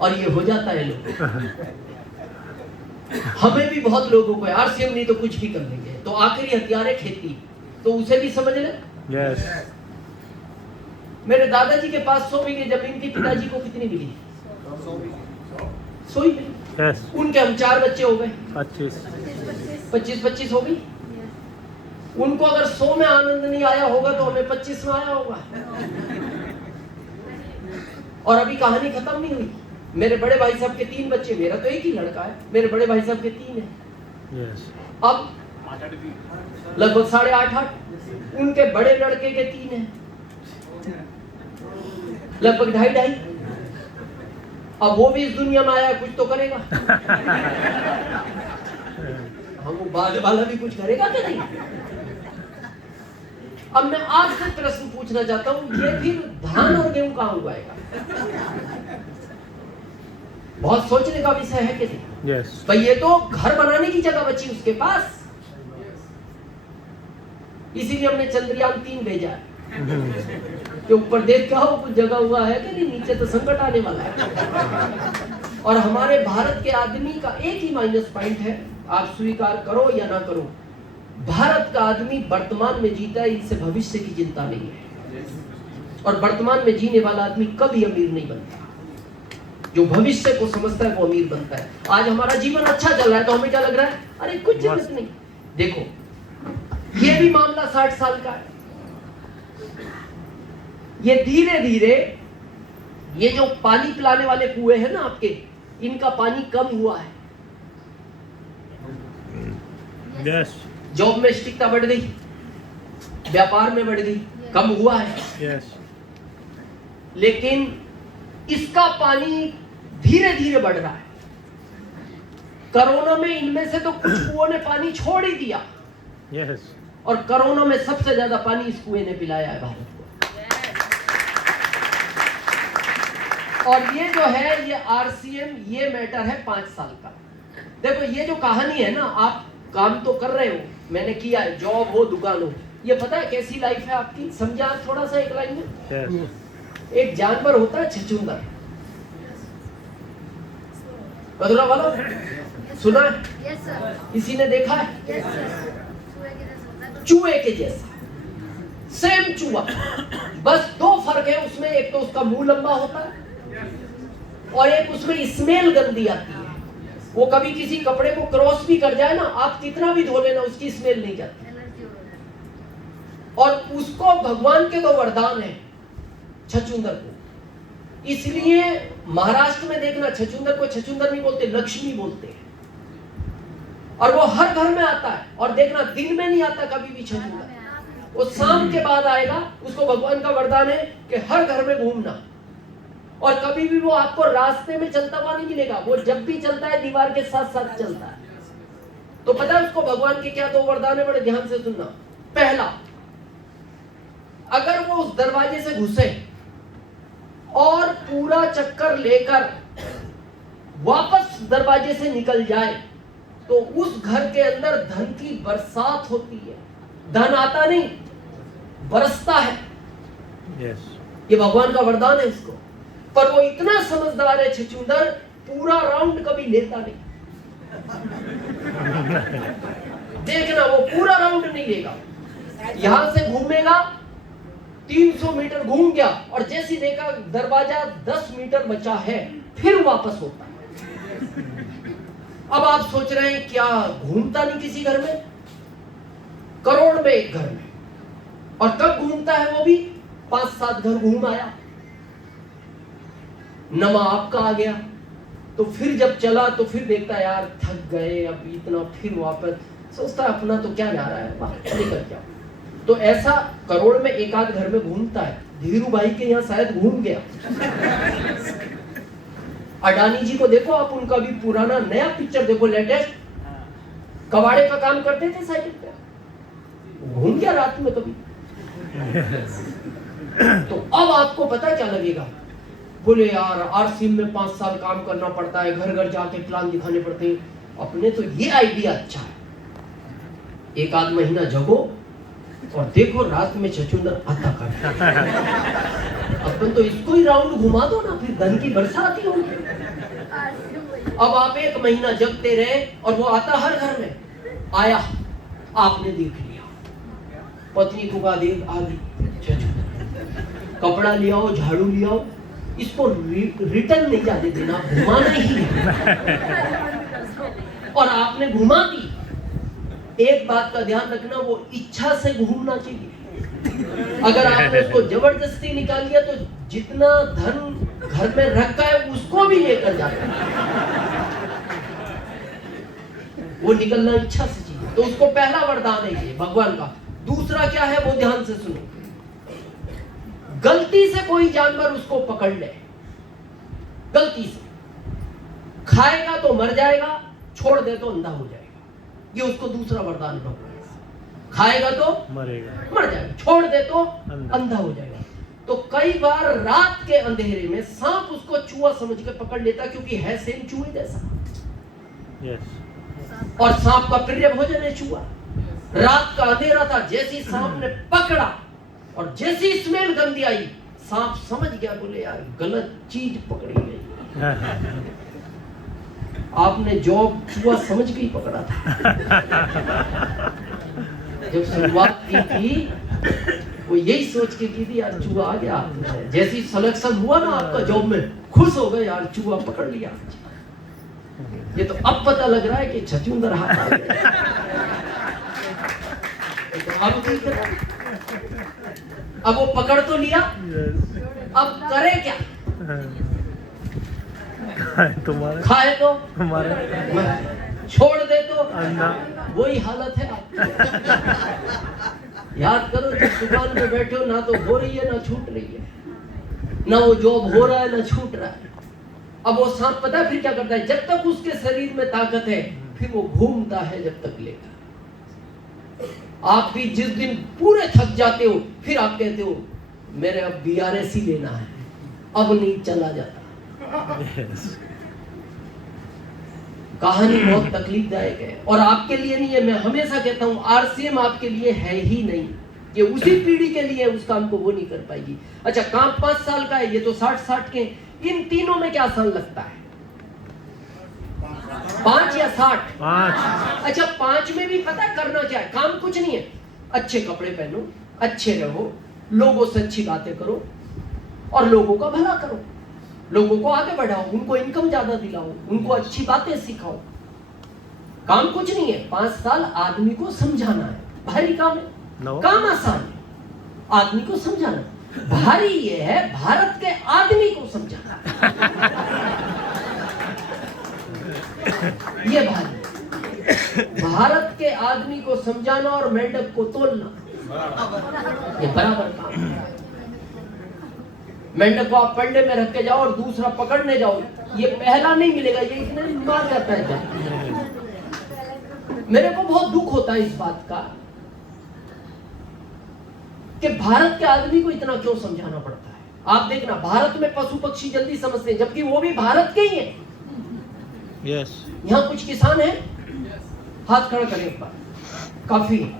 और ये हो जाता है लोग। हमें भी बहुत लोगों को यार सेम नहीं तो कुछ भी कर लेंगे। तो आखिरी हथियार है खेती, तो उसे भी समझ ले। मेरे दादाजी के पास 100 बीघे जमीन थी, पिताजी को कितनी मिली? 100 ही मिली। उनके हम 4 बच्चे हो गए, 25 हो गई। उनको अगर 100 में आनंद नहीं आया होगा तो हमें 25 में आया होगा। और अभी कहानी खत्म नहीं हुई। मेरे बड़े भाई साहब के 3 बच्चे, मेरा तो एक ही लड़का है, मेरे बड़े भाई साहब के 3 है। अब लगभग 8.5। उनके बड़े लड़के के 3 है, लगभग 2.5। अब वो भी इस दुनिया में आया, कुछ तो करेगा। हम वो बाद वाला भी कुछ करेगा कि नहीं? अब मैं आपसे प्रश्न पूछना चाहता हूं, ये फिर धान और गेहूं कहां उगाएगा? बहुत सोचने का विषय है कि नहीं? भाई ये तो घर बनाने की जगह बची उसके पास। इसीलिए हमने चंद्रयान 3 भेजा है कि ऊपर देख के आओ कुछ जगह हुआ है कि नहीं, नीचे तो संकट आने वाला है। और हमारे भारत के आदमी का एक ही माइनस पॉइंट है, आप स्वीकार करो या ना करो, भारत का आदमी वर्तमान में जीता है, इनसे भविष्य की चिंता नहीं है। और वर्तमान में जीने वाला आदमी कभी अमीर नहीं बनता। जो भविष्य को समझता है वो अमीर बनता है। आज हमारा जीवन अच्छा चल रहा है तो हमें क्या लग रहा है? अरे कुछ जरूरत नहीं। देखो ये भी मामला 60 साल का है। ये धीरे धीरे ये जो पानी पिलाने वाले कुएं हैं ना आपके, इनका पानी कम हुआ है। जॉब में स्थिरता बढ़ गई, व्यापार में बढ़ गई, कम हुआ है। लेकिन इसका पानी धीरे धीरे बढ़ रहा है। कोरोना में इनमें से तो कुछ कुओं ने पानी छोड़ ही दिया। और कोरोना में सबसे ज्यादा पानी इस कुएं ने पिलाया है भारत को। और ये जो है ये आरसीएम, ये मैटर है 5 साल का। देखो ये जो कहानी है ना, आप काम तो कर रहे हो, मैंने किया है, जॉब हो दुकान हो, ये पता है कैसी लाइफ है आपकी? समझा थोड़ा सा एक लाइन में। एक जानवर होता है छछूंदर, बदला वाला सुना है? यस सर, किसी ने देखा है? यस सर, चूहे के जैसा, सेम चूहा, बस दो फर्क है उसमें, एक तो उसका मुंह लंबा होता है और एक उसमें स्मेल गंदी आती है। वो कभी किसी कपड़े को क्रॉस भी कर जाए ना, आप कितना भी धो लेना उसकी स्मेल नहीं जाती। एलर्जी हो रहा है। और उसको भगवान के 2 वरदान है छछूंदर को, इसलिए महाराष्ट्र में देखना छछूंदर को छछूंदर नहीं बोलते, लक्ष्मी बोलते हैं। और वो हर घर में आता है, और देखना दिन में नहीं आता कभी भी छछूंदर, वो शाम के बाद आएगा। उसको भगवान का वरदान है कि हर घर में घूमना, और कभी भी वो आपको रास्ते में चलता हुआ नहीं मिलेगा। वो जब भी चलता है दीवार के साथ साथ चलता है। तो पता है उसको भगवान के क्या 2 वरदान है? बड़े ध्यान से सुनना। पहला, अगर वो उस दरवाजे से घुसे और पूरा चक्कर लेकर वापस दरवाजे से निकल जाए तो उस घर के अंदर धन की बरसात होती है। धन आता नहीं, बरसता है। Yes. ये भगवान का वरदान है उसको। पर वो इतना समझदार है छछूंदर, पूरा राउंड कभी लेता नहीं। देखना वो पूरा राउंड नहीं लेगा, यहां से घूमेगा 300 मीटर घूम गया, और जैसे देखा दरवाजा 10 मीटर बचा है फिर वापस होता है। अब आप सोच रहे हैं क्या घूमता नहीं किसी घर में? करोड़ में एक घर में। और कब घूमता है? वो भी 5-7 घर घूम आया, नमा आपका आ गया, तो फिर जब चला तो फिर देखता यार थक गए, अब इतना फिर वापस सोचता अपना तो क्या जा रहा है, बाहर निकल जाओ। तो ऐसा करोड़ में एक आध घर में घूमता है। धीरू भाई के यहाँ शायद घूम गया। अडानी जी को देखो आप, उनका भी पुराना नया पिक्चर देखो, लेटेस्ट, कबाड़े का काम करते थे साइकिल पे, घूम गया रात में कभी। तो अब आपको पता क्या लगेगा? बोले यार आरसीएम में 5 साल काम करना पड़ता है, घर घर जाके प्लान दिखाने पड़ते हैं। अपने तो ये आइडिया अच्छा है, 1 आध महीना जगो और देखो रात में छछूंदर आता कर। अपन तो इसको ही राउंड घुमा दो ना, फिर धन की बरसात ही होगी। अब आप 1 महीना जगते रहे और वो आता हर घर में। आया, आपने देख लिया, पत्नी को कहा देख आ गई छछूंदर, कपड़ा ले आओ, झाड़ू ले आओ, इसको रिटर्न नहीं जाने देना, घुमाना ही है। और आपने घुमा दी। एक बात का ध्यान रखना, वो इच्छा से घूमना चाहिए। अगर आपने उसको जबरदस्ती निकाल दिया तो जितना धन घर में रखा है उसको भी लेकर जाता है। वो निकलना इच्छा से चाहिए। तो उसको पहला वरदान है ये भगवान का। दूसरा क्या है वो ध्यान से सुनो। गलती से कोई जानवर उसको पकड़ ले, गलती से, खाएगा तो मर जाएगा, छोड़ दे तो अंधा हो जाएगा। ये उसको दूसरा वरदान भगवान। खाएगा तो मरेगा, मर जाएगा, छोड़ दे तो अंधा हो जाएगा। तो कई बार रात के अंधेरे में सांप उसको चूहा समझ के पकड़ लेता, क्योंकि है सेम चूहे जैसा। yes. और सांप का प्रिय भोजन है चूहा। रात का अंधेरा था, जैसी सांप ने पकड़ा और जैसी स्मेल गंदी आई, सांप समझ गया, बोले यार गलत चीज पकड़ी गई। आपने जॉब चूहा समझ के ही पकड़ा था। जब शुरुआत की थी वो यही सोच के की थी यार चूहा आ गया। जैसी सिलेक्शन हुआ ना आपका जॉब में, खुश हो गए यार चूहा पकड़ लिया। ये तो अब पता लग रहा है कि छछूंदर हाथ आ गया। तो अब ठीक है, अब वो पकड़ तो लिया, अब करे क्या? तुम्हारे खाए तो हमारे छोड़ दे तो अंधा। वही हालत है आपकी। याद करो जब दुकान में बैठे हो, ना तो हो रही है ना छूट रही है, ना वो जॉब हो रहा है ना छूट रहा है। अब वो सांप पता है फिर क्या करता है? जब तक उसके शरीर में ताकत है फिर वो घूमता है जब तक लेगा। आप भी जिस दिन पूरे थक जाते हो फिर आप कहते हो मेरे अब बीआरएस ही लेना है, अब नहीं चला जाता। yes. कहानी बहुत तकलीफदायक है और आपके लिए नहीं है। मैं हमेशा कहता हूँ आरसीएम आपके लिए है ही नहीं, ये उसी पीढ़ी के लिए उस काम को वो नहीं कर पाएगी। अच्छा काम 5 साल का है, ये तो 60 के। इन तीनों में क्या आसान लगता है? 5 या 60? 5 अच्छा 5 में भी पता है करना क्या है? काम कुछ नहीं है, अच्छे कपड़े पहनो, अच्छे रहो, लोगों से अच्छी बातें करो और लोगों का भला करो, लोगों को आगे बढ़ाओ, उनको इनकम ज्यादा दिलाओ, उनको अच्छी बातें सिखाओ। काम कुछ नहीं है, 5 साल आदमी को समझाना है। भारी काम है? No. काम आसान है, आदमी को समझाना। भारी ये है भारत के आदमी को समझाना। ये भारी, भारत के आदमी को समझाना और मेंढक को तोलना, ये बराबर काम है। मेंढक को आप पल्ले में रख के जाओ और दूसरा पकड़ने जाओ, ये पहला नहीं मिलेगा, ये इतने में मार जाता है। मेरे को बहुत दुख होता है इस बात का कि भारत के आदमी को इतना क्यों समझाना पड़ता है। आप देखना, भारत में पशु पक्षी जल्दी समझते हैं, जबकि वो भी भारत के ही हैं। Yes. यहाँ कुछ किसान हैं, हाथ खड़ा करें एक बार, काफी है।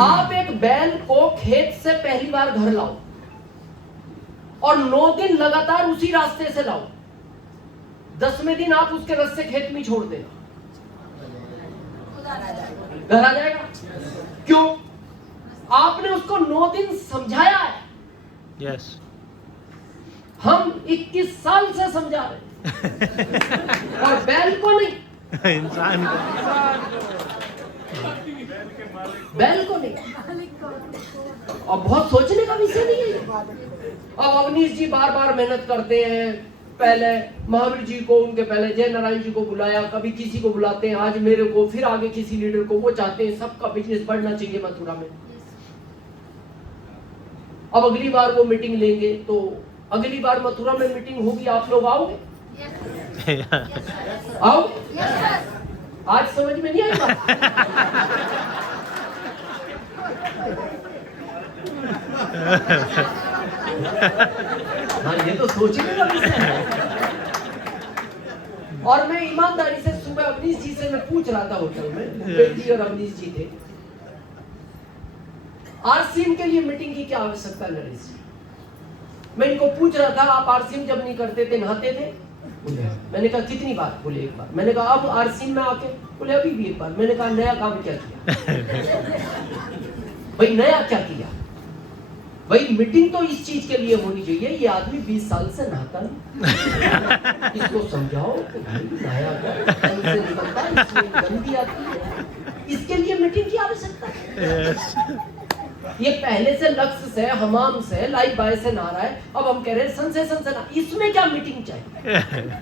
आप एक बैल को खेत से पहली बार घर लाओ और 9 दिन लगातार उसी रास्ते से लाओ, 10वें दिन आप उसके रास्ते खेत में छोड़ देना, घर आ जाएगा। क्यों? आपने उसको 9 दिन समझाया है। Yes. हम 21 साल से समझा रहे हैं और बैल को नहीं, इंसान बैल को नहीं। और बहुत सोचने का विषय नहीं है। अब अवनीश जी बार बार मेहनत करते हैं, पहले महावीर जी को, उनके पहले जय नारायण जी को बुलाया, कभी किसी को बुलाते हैं, आज मेरे को, फिर आगे किसी लीडर को। वो चाहते हैं सबका बिजनेस बढ़ना चाहिए मथुरा में। अब अगली बार वो मीटिंग लेंगे तो अगली बार मथुरा में मीटिंग होगी, आप लोग आओगे? आओगे? आज समझ में नहीं आई बात? हाँ, ये तो सोचने का विषय है। और मैं ईमानदारी से सुबह अवनीश जी से मैं पूछ रहा था होटल में, भूपेश जी और अवनीश जी थे, आरसीएम के लिए मीटिंग की क्या आवश्यकता है नरेश जी? मैं इनको पूछ रहा था, आप आरसीएम जब नहीं करते थे नहाते थे? मैंने कहा कितनी बार? बोले एक बार। मैंने कहा अब आरसीएम में आके? बोले अभी भी एक बार। मैंने कहा नया काम क्या किया? भाई नया क्या किया? भाई मीटिंग तो इस चीज के लिए होनी चाहिए, ये आदमी 20 साल से नहाता नहीं, इसको समझाओ कि भाई नहाया कर, कल से निकलता है, इसमें गंदगी आती है, इसके लिए मीटिंग की आवश्यकता है। Yes. ये पहले से लक्ष्य से, हमाम से, लाइफ बाय से नहा रहा है, अब हम कह रहे हैं सेंसेशन से ना, इसमें क्या मीटिंग चाहिए?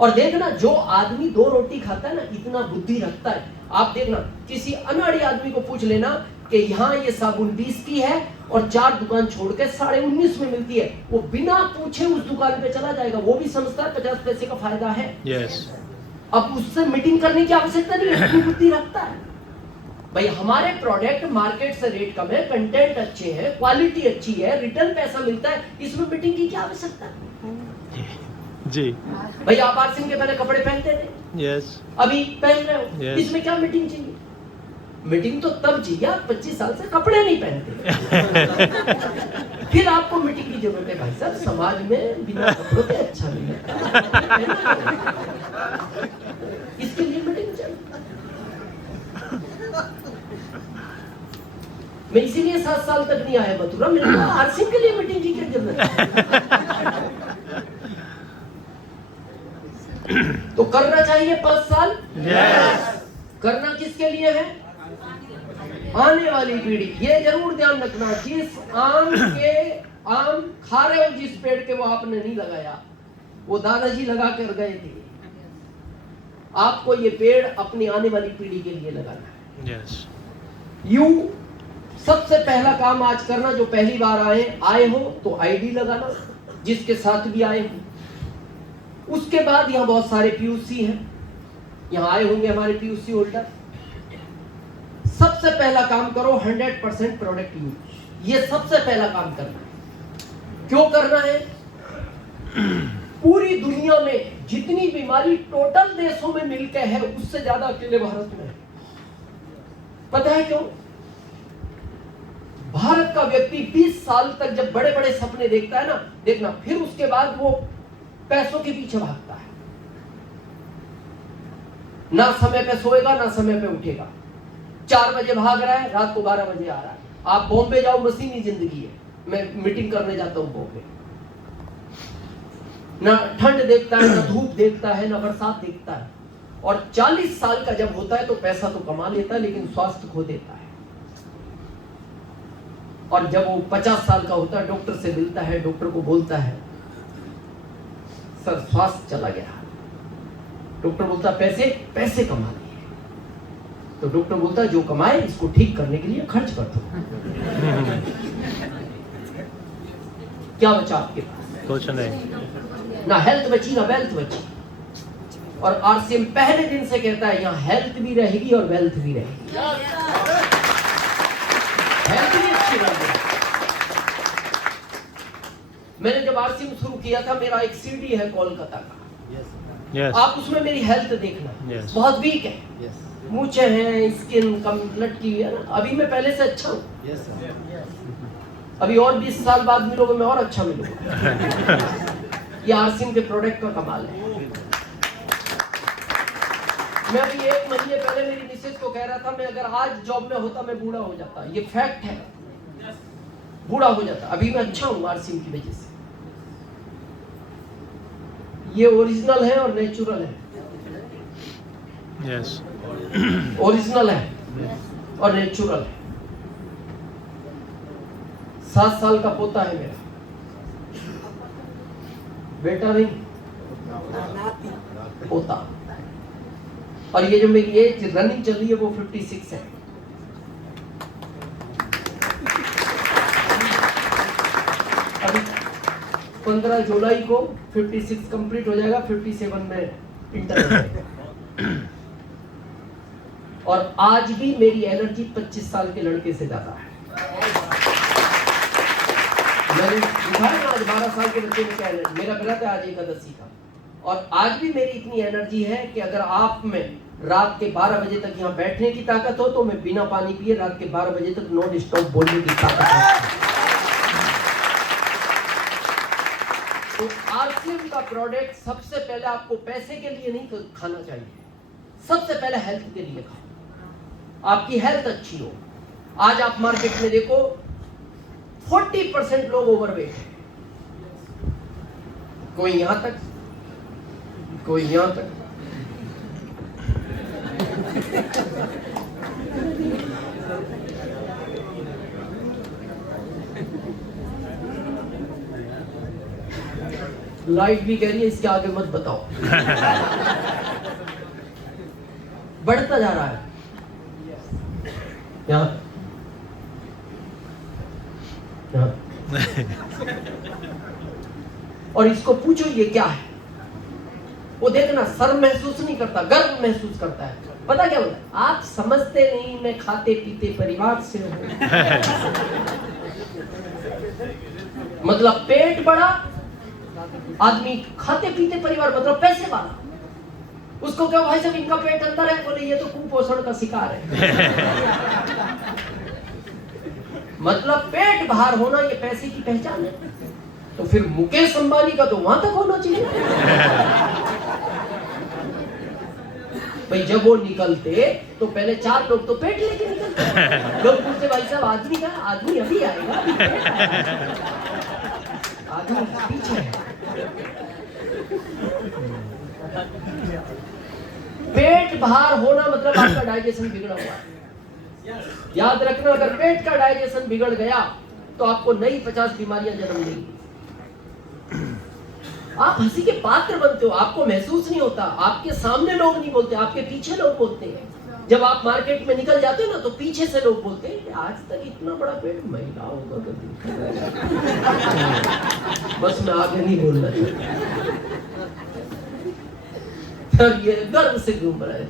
और देखना, जो आदमी 2 रोटी खाता है ना, इतना बुद्धि रखता है। आप देखना, किसी अनाड़ी आदमी को पूछ लेना कि यहाँ ये साबुन 20 की है और 4 दुकान छोड़ के 19.5 में मिलती है, वो बिना पूछे उस दुकान पे चला जाएगा। वो भी समझता है 50 पैसे का फायदा है। Yes. अब उससे मीटिंग करने की आवश्यकता नहीं है, इतनी बुद्धि रखता है। भाई हमारे प्रोडक्ट मार्केट से रेट कम है, कंटेंट अच्छे हैं, क्वालिटी अच्छी है, रिटर्न पैसा मिलता है, इसमें मीटिंग की क्या आवश्यकता है? जी। भाई आप आरसीएम के पहले कपड़े पहनते थे, Yes. अभी पहन रहे हो, Yes. इसमें क्या मीटिंग चाहिए? मीटिंग तो तब चाहिए आप 25 साल से कपड़े नहीं पहनते, फिर आपको मीटिंग की जरूरत है। भाई साहब समाज में बिना कपड़ों के अच्छा नहीं लगता, इसके लिए मीटिंग चाहिए। मैं इसीलिए 7 साल तक नहीं आया मथुरा, मैंने कहा आरसीएम के लिए मीटिंग की क्या जरूरत है? तो करना चाहिए 5 साल। Yes. करना किसके लिए है? आने वाली पीढ़ी। ये जरूर ध्यान रखना, जिस आम खा रहे हो, जिस पेड़ के, वो आपने नहीं लगाया, वो दादाजी लगा कर गए थे। आपको ये पेड़ अपनी आने वाली पीढ़ी के लिए लगाना है। Yes. यू सबसे पहला काम आज करना, जो पहली बार आए हो तो आईडी लगाना, जिसके साथ भी आए हो। उसके बाद यहाँ बहुत सारे पीयूसी हैं, यहाँ आए होंगे हमारे पीयूसी होल्डर। सबसे पहला काम करो 100% प्रोडक्ट यूज, ये सबसे पहला काम करना है। क्यों करना है? पूरी दुनिया में जितनी बीमारी टोटल देशों में मिलकर है, उससे ज्यादा अकेले भारत में है। पता है क्यों? भारत का व्यक्ति 20 साल तक जब बड़े बड़े सपने देखता है ना, देखना, फिर उसके बाद वो पैसों के पीछे भागता है। ना समय पे सोएगा ना समय पे उठेगा, 4 बजे भाग रहा है, रात को 12 बजे आ रहा है। आप बॉम्बे जाओ, मशीनी जिंदगी है। मैं मीटिंग करने जाता हूँ बॉम्बे, ना ठंड देखता है, ना धूप देखता है, ना बरसात देखता है। और 40 साल का जब होता है तो पैसा तो कमा लेता है, लेकिन स्वास्थ्य खो देता है। और जब वो 50 साल का होता है, डॉक्टर से मिलता है, डॉक्टर को बोलता है सर स्वास्थ्य चला गया। डॉक्टर बोलता है पैसे पैसे कमा लिए। तो डॉक्टर बोलता है जो कमाए इसको ठीक करने के लिए खर्च कर दो। क्या बचा आपके पास? कुछ नहीं। ना हेल्थ बची ना वेल्थ बची। और आरसीएम पहले दिन से कहता है यहाँ हेल्थ भी रहेगी और वेल्थ भी रहेगी। हेल्थ भी अच्छी रहेगी। मैंने जब आरसीएम शुरू किया था, मेरा एक सीडी है कोलकाता का, Yes. आप उसमें मेरी हेल्थ देखना। Yes. बहुत वीक है, मूछे हैं, स्किन कम लटकी हुई है ना। अभी मैं पहले से अच्छा हूँ। अभी और 20 साल बाद मिलोगे मैं और अच्छा मिलूंगा। ये आरसीएम के प्रोडक्ट का कमाल है। मैं अभी 1 महीने पहले मेरी मिसेज को कह रहा था, मैं अगर आज जॉब में होता मैं बूढ़ा हो जाता। ये फैक्ट है, बूढ़ा हो जाता। अभी मैं अच्छा हूँ आरसीएम की वजह से। ये ओरिजिनल है और नेचुरल है। Yes. ओरिजिनल है और नेचुरल है। 7 साल का पोता है मेरा, बेटा नहीं पोता। और ये जो मेरी एज रनिंग चल रही है वो 56 है। अभी 15 जुलाई को 56 कंप्लीट हो जाएगा, 57 में इंटर हो जाएगा। और आज भी मेरी एनर्जी 25 साल के लड़के से ज्यादा है। मैंने दिखाया ना आज 12 साल के बच्चे में क्या एनर्जी। मेरा व्रत है आज एकादशी का, और आज भी मेरी इतनी एनर्जी है कि अगर आप में रात के 12 बजे तक यहाँ बैठने की ताकत हो तो मैं बिना पानी पिए रात के 12 बजे तक नॉन स्टॉप बोलने की ताकत है। तो आरसीएम का प्रोडक्ट सबसे पहले आपको पैसे के लिए नहीं खाना चाहिए, सबसे पहले हेल्थ के लिए खाओ। आपकी हेल्थ अच्छी हो। आज आप मार्केट में देखो 40% लोग ओवरवेट है। कोई यहां तक, कोई यहां तक। लाइट भी कह रही है इसके आगे मत बताओ। बढ़ता जा रहा है यहाँ। और इसको पूछो ये क्या है, वो देखना शर्म महसूस नहीं करता, गर्व महसूस करता है। पता क्या होता है? आप समझते नहीं, मैं खाते पीते परिवार से हूं। मतलब पेट बड़ा आदमी, खाते पीते परिवार मतलब पैसे वाला। उसको क्या भाई साहब इनका पेट अंदर है, बोले ये तो कुपोषण का शिकार है। मतलब पेट बाहर होना ये पैसे की पहचान है। तो फिर मुकेश अंबानी का तो वहां तक होना चाहिए। भाई जब वो निकलते तो पहले 4 लोग तो पेट लेके निकलते। लोग पूछते भाई साहब आदमी का, आदमी अभी आएगा, आदमी पीछे है। पेट बाहर होना मतलब आपका डाइजेशन बिगड़ा हुआ है। याद रखना, अगर पेट का डाइजेशन बिगड़ गया तो आपको नई 50 बीमारियां जन्म देंगी। आप हंसी के पात्र बनते हो, आपको महसूस नहीं होता। आपके सामने लोग नहीं बोलते, आपके पीछे लोग बोलते हैं। जब आप मार्केट में निकल जाते हो ना तो पीछे से लोग बोलते हैं कि आज तक इतना बड़ा पेट महिलाओं का कभी। बस मैं आगे नहीं बोलना चाहता। ये गर्व से घूम रहा है।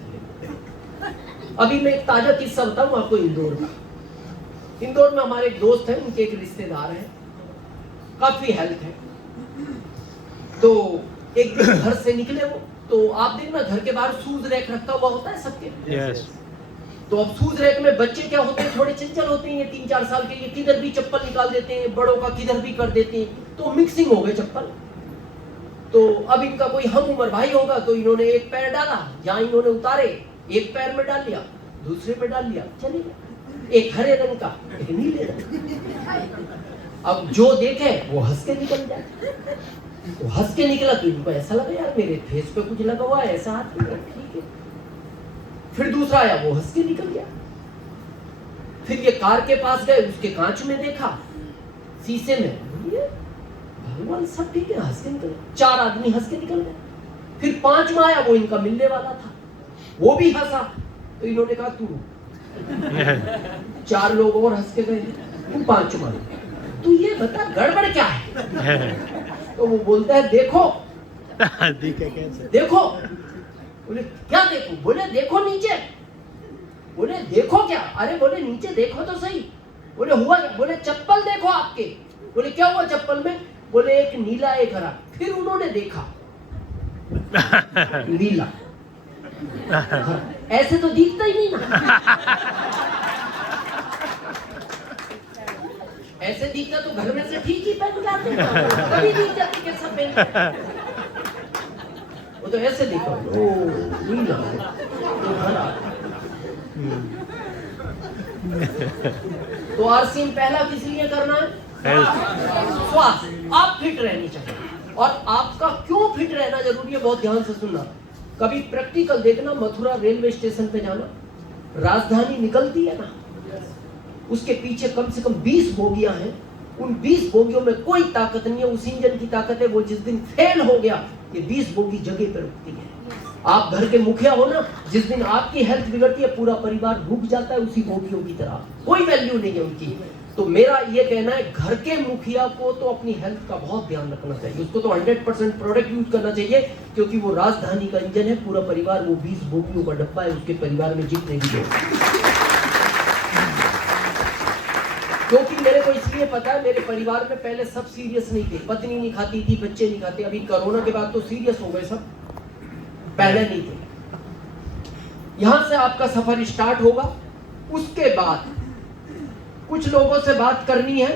अभी मैं एक ताजा किस्सा बताऊं आपको इंदौर का। इंदौर में हमारे एक दोस्त हैं, उनके एक रिश्तेदार हैं, काफी हेल्थ है। तो एक दिन घर से निकले वो, तो आप देखना घर के बाहर शूज रैक रखा हुआ होता है सबके। Yes. तो अब शूज रैक में बच्चे क्या होते हैं, थोड़े चंचल होते हैं, 3-4 साल के, ये किधर भी चप्पल निकाल देते हैं, बड़ों का किधर भी कर देते हैं। तो मिक्सिंग हो गई चप्पल। तो अब इनका कोई हम उम्र भाई होगा, तो इन्होंने एक पैर डाला, जहां इन्होंने उतारे एक पैर में डाल लिया, दूसरे पे डाल लिया, चले गए। एक हरे रंग का, एक नीले रंग। अब जो देखे वो हंस के निकल जाए। वो हंस के निकला तो इनको ऐसा लगा यार मेरे फेस पे कुछ लगा हुआ है, ऐसा हाथ में, ठीक है। फिर दूसरा आया, वो हंस के निकल गया। फिर ये कार के पास गए, उसके कांच में देखा, शीशे में, भगवान सब ठीक है, हंस के निकल गए। 4 आदमी हंस के निकल गए। फिर 5वां आया, वो इनका मिलने वाला था, वो भी हंसा। तो इन्होंने कहा तू 4 लोग और हंस के गए, तू 5वां, तू ये बता गड़बड़ क्या है। तो वो बोलता है देखो देखो। बोले क्या देखो? बोले देखो नीचे। बोले देखो क्या? अरे बोले नीचे देखो तो सही। बोले हुआ क्या? बोले चप्पल देखो आपके। बोले क्या हुआ चप्पल में? बोले एक नीला एक हरा। फिर उन्होंने देखा नीला, ऐसे तो दिखता ही नहीं ना। ऐसे दिखता तो घर में से ठीक ही पहन के आते, कभी दिख जाती कैसा पहन। वो तो ऐसे दिखा, ओ नीला तो हरा। तो आरसीएम पहला किस लिए करना है? स्वास्थ्य। आप फिट रहनी चाहिए। और आपका क्यों फिट रहना जरूरी है, बहुत ध्यान से सुनना। कभी प्रैक्टिकल देखना, मथुरा रेलवे स्टेशन पे जाना, राजधानी निकलती है ना, उसके पीछे कम से कम 20 बोगियां हैं। उन 20 बोगियों में कोई ताकत नहीं है, उस इंजन की ताकत है। वो जिस दिन फेल हो गया, ये 20 बोगी जगह पे रुकती है। आप घर के मुखिया हो ना, जिस दिन आपकी हेल्थ बिगड़ती है, पूरा परिवार रुक जाता है उसी बोगियों की तरह, कोई वैल्यू नहीं है उनकी। तो मेरा ये कहना है, घर के मुखिया को तो अपनी हेल्थ का बहुत ध्यान रखना चाहिए। उसको तो 100% प्रोडक्ट यूज करना चाहिए, क्योंकि वो राजधानी का इंजन है। पूरा परिवार वो 20 बोगियों का डब्बा है, उसके परिवार में जितने भी लोग। क्योंकि मेरे को इसलिए पता है, मेरे परिवार में पहले सब सीरियस नहीं थे, पत्नी नहीं खाती थी, बच्चे नहीं खाते। अभी कोरोना के बाद तो सीरियस हो गए सब, पहले नहीं थे। यहां से आपका सफर स्टार्ट होगा। उसके बाद कुछ लोगों से बात करनी है,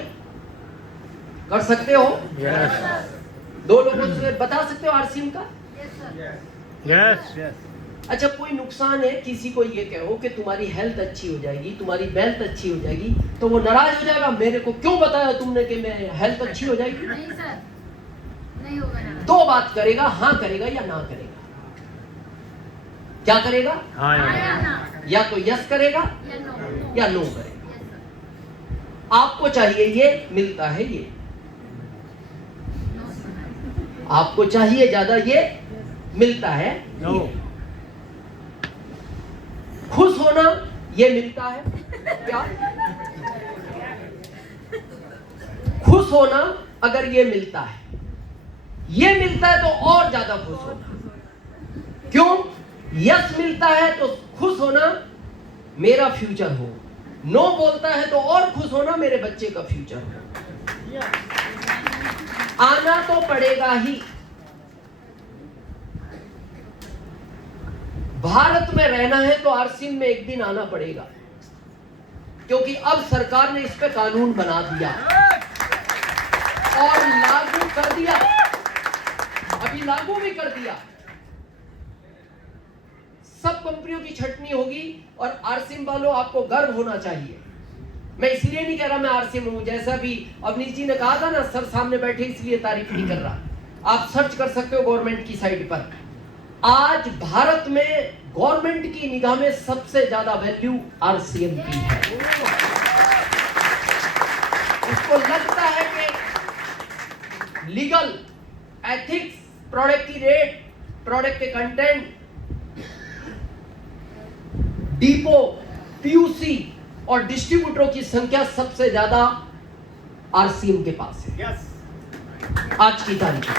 कर सकते हो? Yes. 2 लोगों से बता सकते हो आरसीएम का? Yes. अच्छा, कोई नुकसान है, किसी को ये कहो कि तुम्हारी हेल्थ अच्छी हो जाएगी, तुम्हारी वेल्थ अच्छी हो जाएगी, तो वो नाराज हो जाएगा, मेरे को क्यों बताया तुमने कि मैं हेल्थ अच्छी हो जाएगी? नहीं सर, नहीं होगा ना। 2 बात करेगा, हाँ करेगा या ना करेगा। क्या करेगा? हाँ आया ना या तो यस करेगा या नो। या नो करेगा। Yes sir. आपको चाहिए ये, मिलता है ये। No sir. आपको चाहिए ज्यादा, ये मिलता है No. ये। खुश होना, ये मिलता है क्या? खुश होना अगर ये मिलता है, ये मिलता है तो और ज्यादा खुश होना। क्यों? यस मिलता है तो खुश होना मेरा फ्यूचर हो, नो बोलता है तो और खुश होना मेरे बच्चे का फ्यूचर हो। आना तो पड़ेगा ही। भारत में रहना है तो आरसीएम में एक दिन आना पड़ेगा, क्योंकि अब सरकार ने इस पे कानून बना दिया और लागू कर दिया। अभी लागू भी कर दिया। सब कंपनियों की छटनी होगी और आरसीएम वालों आपको गर्व होना चाहिए। मैं इसलिए नहीं कह रहा मैं आरसीएम हूं, जैसा भी अवनीश जी ने कहा था ना, सर सामने बैठे इसलिए तारीफ नहीं कर रहा। आप सर्च कर सकते हो गवर्नमेंट की साइट पर। आज भारत में गवर्नमेंट की निगाह में सबसे ज्यादा वैल्यू आरसीएम की है। उसको लगता है कि लीगल, एथिक्स, प्रोडक्ट की रेट, प्रोडक्ट के कंटेंट, डिपो, पीयूसी और डिस्ट्रीब्यूटरों की संख्या सबसे ज्यादा आरसीएम के पास है आज की तारीख में।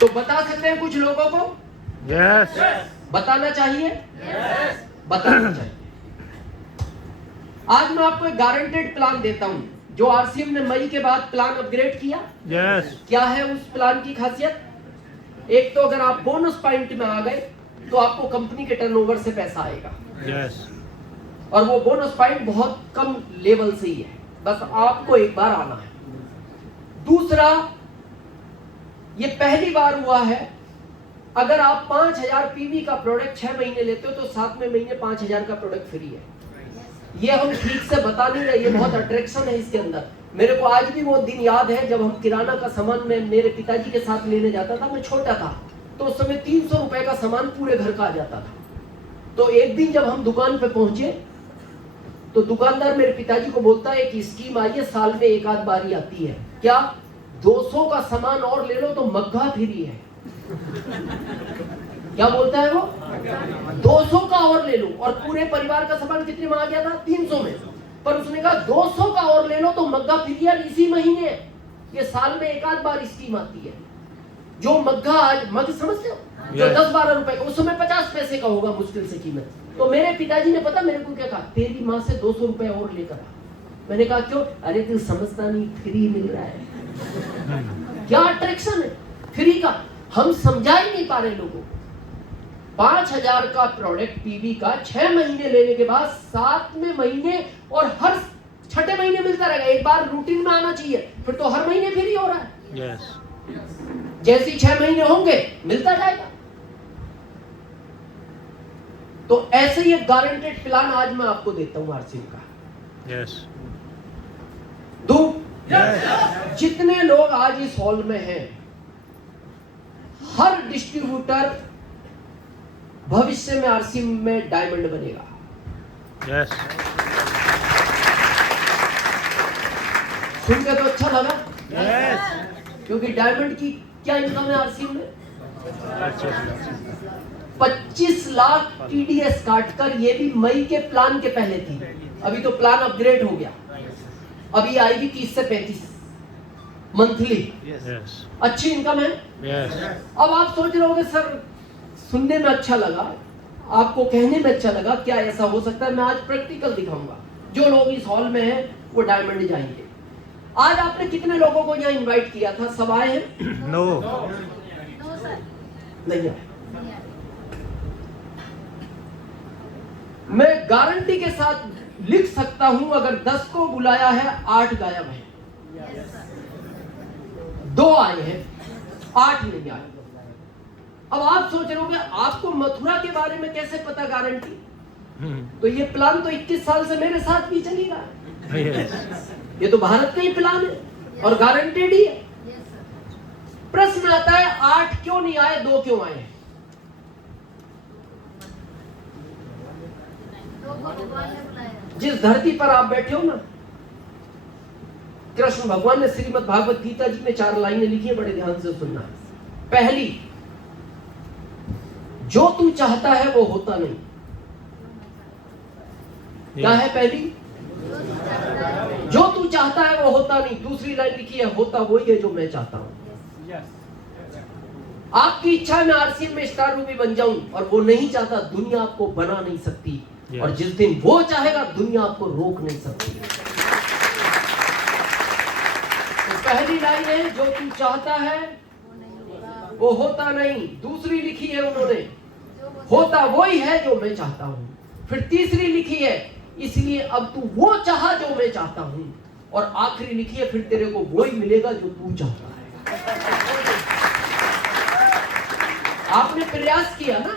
तो बता सकते हैं कुछ लोगों को? Yes. बताना चाहिए? बताना चाहिए। आज मैं आपको एक गारंटेड प्लान देता हूं, जो आरसीएम ने मई के बाद प्लान अपग्रेड किया। Yes. क्या है उस प्लान की खासियत? एक तो अगर आप बोनस पॉइंट में आ गए तो आपको कंपनी के टर्नओवर से पैसा आएगा। Yes. और वो बोनस पॉइंट बहुत कम लेवल से ही है, बस आपको एक बार आना है। दूसरा, ये पहली बार हुआ है। अगर आप 5000 पीवी का प्रोडक्ट 6 महीने लेते हो तो 7वें महीने 5000 का प्रोडक्ट फ्री है। ये हम ठीक से बता नहीं रहे, ये बहुत अट्रैक्शन है इसके अंदर। मेरे को आज भी वो दिन याद है जब हम किराना का सामान में मेरे पिताजी के साथ लेने जाता था। मैं छोटा था तो उस समय 300 रुपए का सामान पूरे घर का आ जाता था। तो एक दिन जब हम दुकान पे पहुंचे तो दुकानदार मेरे पिताजी को बोलता है कि स्कीम आई है, साल में एक आध बारी आती है, क्या 200 का सामान और ले लो तो मग्घा फ्री है। क्या बोलता है वो? 200 का और ले लो, और पूरे परिवार का सामान कितने में आ गया था? 300 में। पर उसने कहा 200 का और ले लो तो मग्घा फ्री है। इसी महीने, ये साल में एक आध बार स्कीम आती है। जो मग्घा आज मग समझते हो, जो 10-12 रुपए का, उस समय 50 पैसे का होगा मुश्किल से कीमत। तो मेरे पिताजी ने पता मेरे को क्या कहा, तेरी माँ से 200 रुपए और लेकर आ। मैंने कहा क्यों? अरे तू समझता नहीं, फ्री मिल रहा है। क्या अट्रैक्शन है फ्री का, हम समझा ही नहीं पा रहे लोगों। 5000 का प्रोडक्ट पीवी का 6 महीने लेने के बाद 7वें महीने और हर 6ठे महीने मिलता रहेगा। एक बार रूटीन में आना चाहिए, फिर तो हर महीने फ्री हो रहा है। यस जैसे 6 महीने होंगे मिलता जाएगा। तो ऐसे ही एक गारंटेड प्लान आज मैं आपको देता हूं आरसीएम का। यस दो जितने लोग आज इस हॉल में हैं, हर डिस्ट्रीब्यूटर भविष्य में आरसीएम में डायमंड बनेगा। यस सुन के तो अच्छा लगा, यस क्योंकि डायमंड की क्या इनकम है आरसीएम में? 25 लाख टीडीएस काटकर। ये भी मई के प्लान के पहले थी, अभी तो प्लान अपग्रेड हो गया। अभी आएगी 30 से 35 मंथली। यस अच्छी इनकम है। यस अब आप सोच रहे होंगे सर सुनने में अच्छा लगा, आपको कहने में अच्छा लगा, क्या ऐसा हो सकता है? मैं आज प्रैक्टिकल दिखाऊंगा। जो लोग इस हॉल में हैं वो डायमंड जाएंगे। आज आपने कितने लोगों को यहाँ इनवाइट किया था? सब आए हैं? नो नो सर, नहीं आए। नहीं आए। मैं गारंटी के साथ लिख सकता हूं, अगर 10 को बुलाया है 8 गायब है। Yes sir. 2 आए हैं, 8 नहीं आए। अब आप सोच रहे होंगे आपको मथुरा के बारे में कैसे पता गारंटी? तो ये प्लान तो 21 साल से मेरे साथ भी चलेगा। यस ये तो भारत का ही प्लान है और गारंटेड ही है। Yes sir. प्रश्न आता है 8 क्यों नहीं आए, 2 क्यों आए हैं? दो को भगवान ने बुलाया। जिस धरती पर आप बैठे हो ना, कृष्ण भगवान ने श्रीमद् भागवत गीता जी में 4 लाइनें लिखी है, बड़े ध्यान से सुनना। पहली, जो तू चाहता है वो होता नहीं। क्या है पहली? जो तू चाहता है वो होता नहीं। दूसरी लाइन लिखी है, होता वही है जो मैं चाहता हूं। आपकी इच्छा में आरसीएम में स्टार रूबी बन जाऊं, और वो नहीं चाहता, दुनिया आपको बना नहीं सकती। और जिस दिन वो चाहेगा दुनिया आपको रोक नहीं सकती। तो पहली लाइन है, जो तू चाहता है वो होता नहीं। दूसरी लिखी है उन्होंने, होता वही है जो मैं चाहता हूं। फिर तीसरी लिखी है, इसलिए अब तू वो चाहा जो मैं चाहता हूं। और आखिरी लिखी है, फिर तेरे को वही मिलेगा जो तू चाहता है। आपने प्रयास किया ना,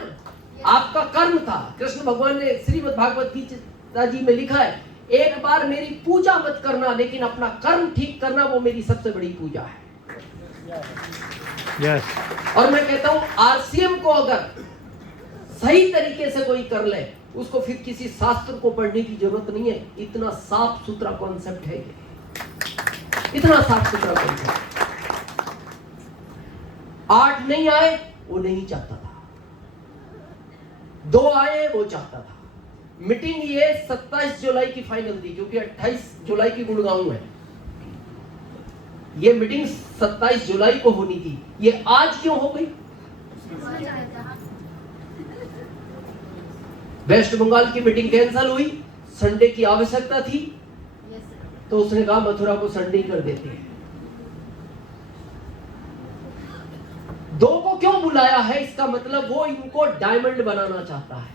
आपका कर्म था। कृष्ण भगवान ने श्रीमद् भागवत गीता जी में लिखा है, एक बार मेरी पूजा मत करना, लेकिन अपना कर्म ठीक करना, वो मेरी सबसे बड़ी पूजा है। यस और मैं कहता हूं आरसीएम को अगर सही तरीके से कोई कर ले, उसको फिर किसी शास्त्र को पढ़ने की जरूरत नहीं है। इतना साफ सुथरा कॉन्सेप्ट है ये, इतना साफ सुथरा कॉन्सेप्ट। 8 नहीं आए, वो नहीं चाहता था। 2 आए, वो चाहता था। मीटिंग ये 27 जुलाई की फाइनल थी, क्योंकि 28 जुलाई की गुड़गांव है। ये मीटिंग 27 जुलाई को होनी थी, ये आज क्यों हो गई? वेस्ट बंगाल की मीटिंग कैंसिल हुई, संडे की आवश्यकता थी, तो उसने कहा मथुरा को संडे कर देते हैं। 2 को क्यों बुलाया है? इसका मतलब वो इनको डायमंड बनाना चाहता है।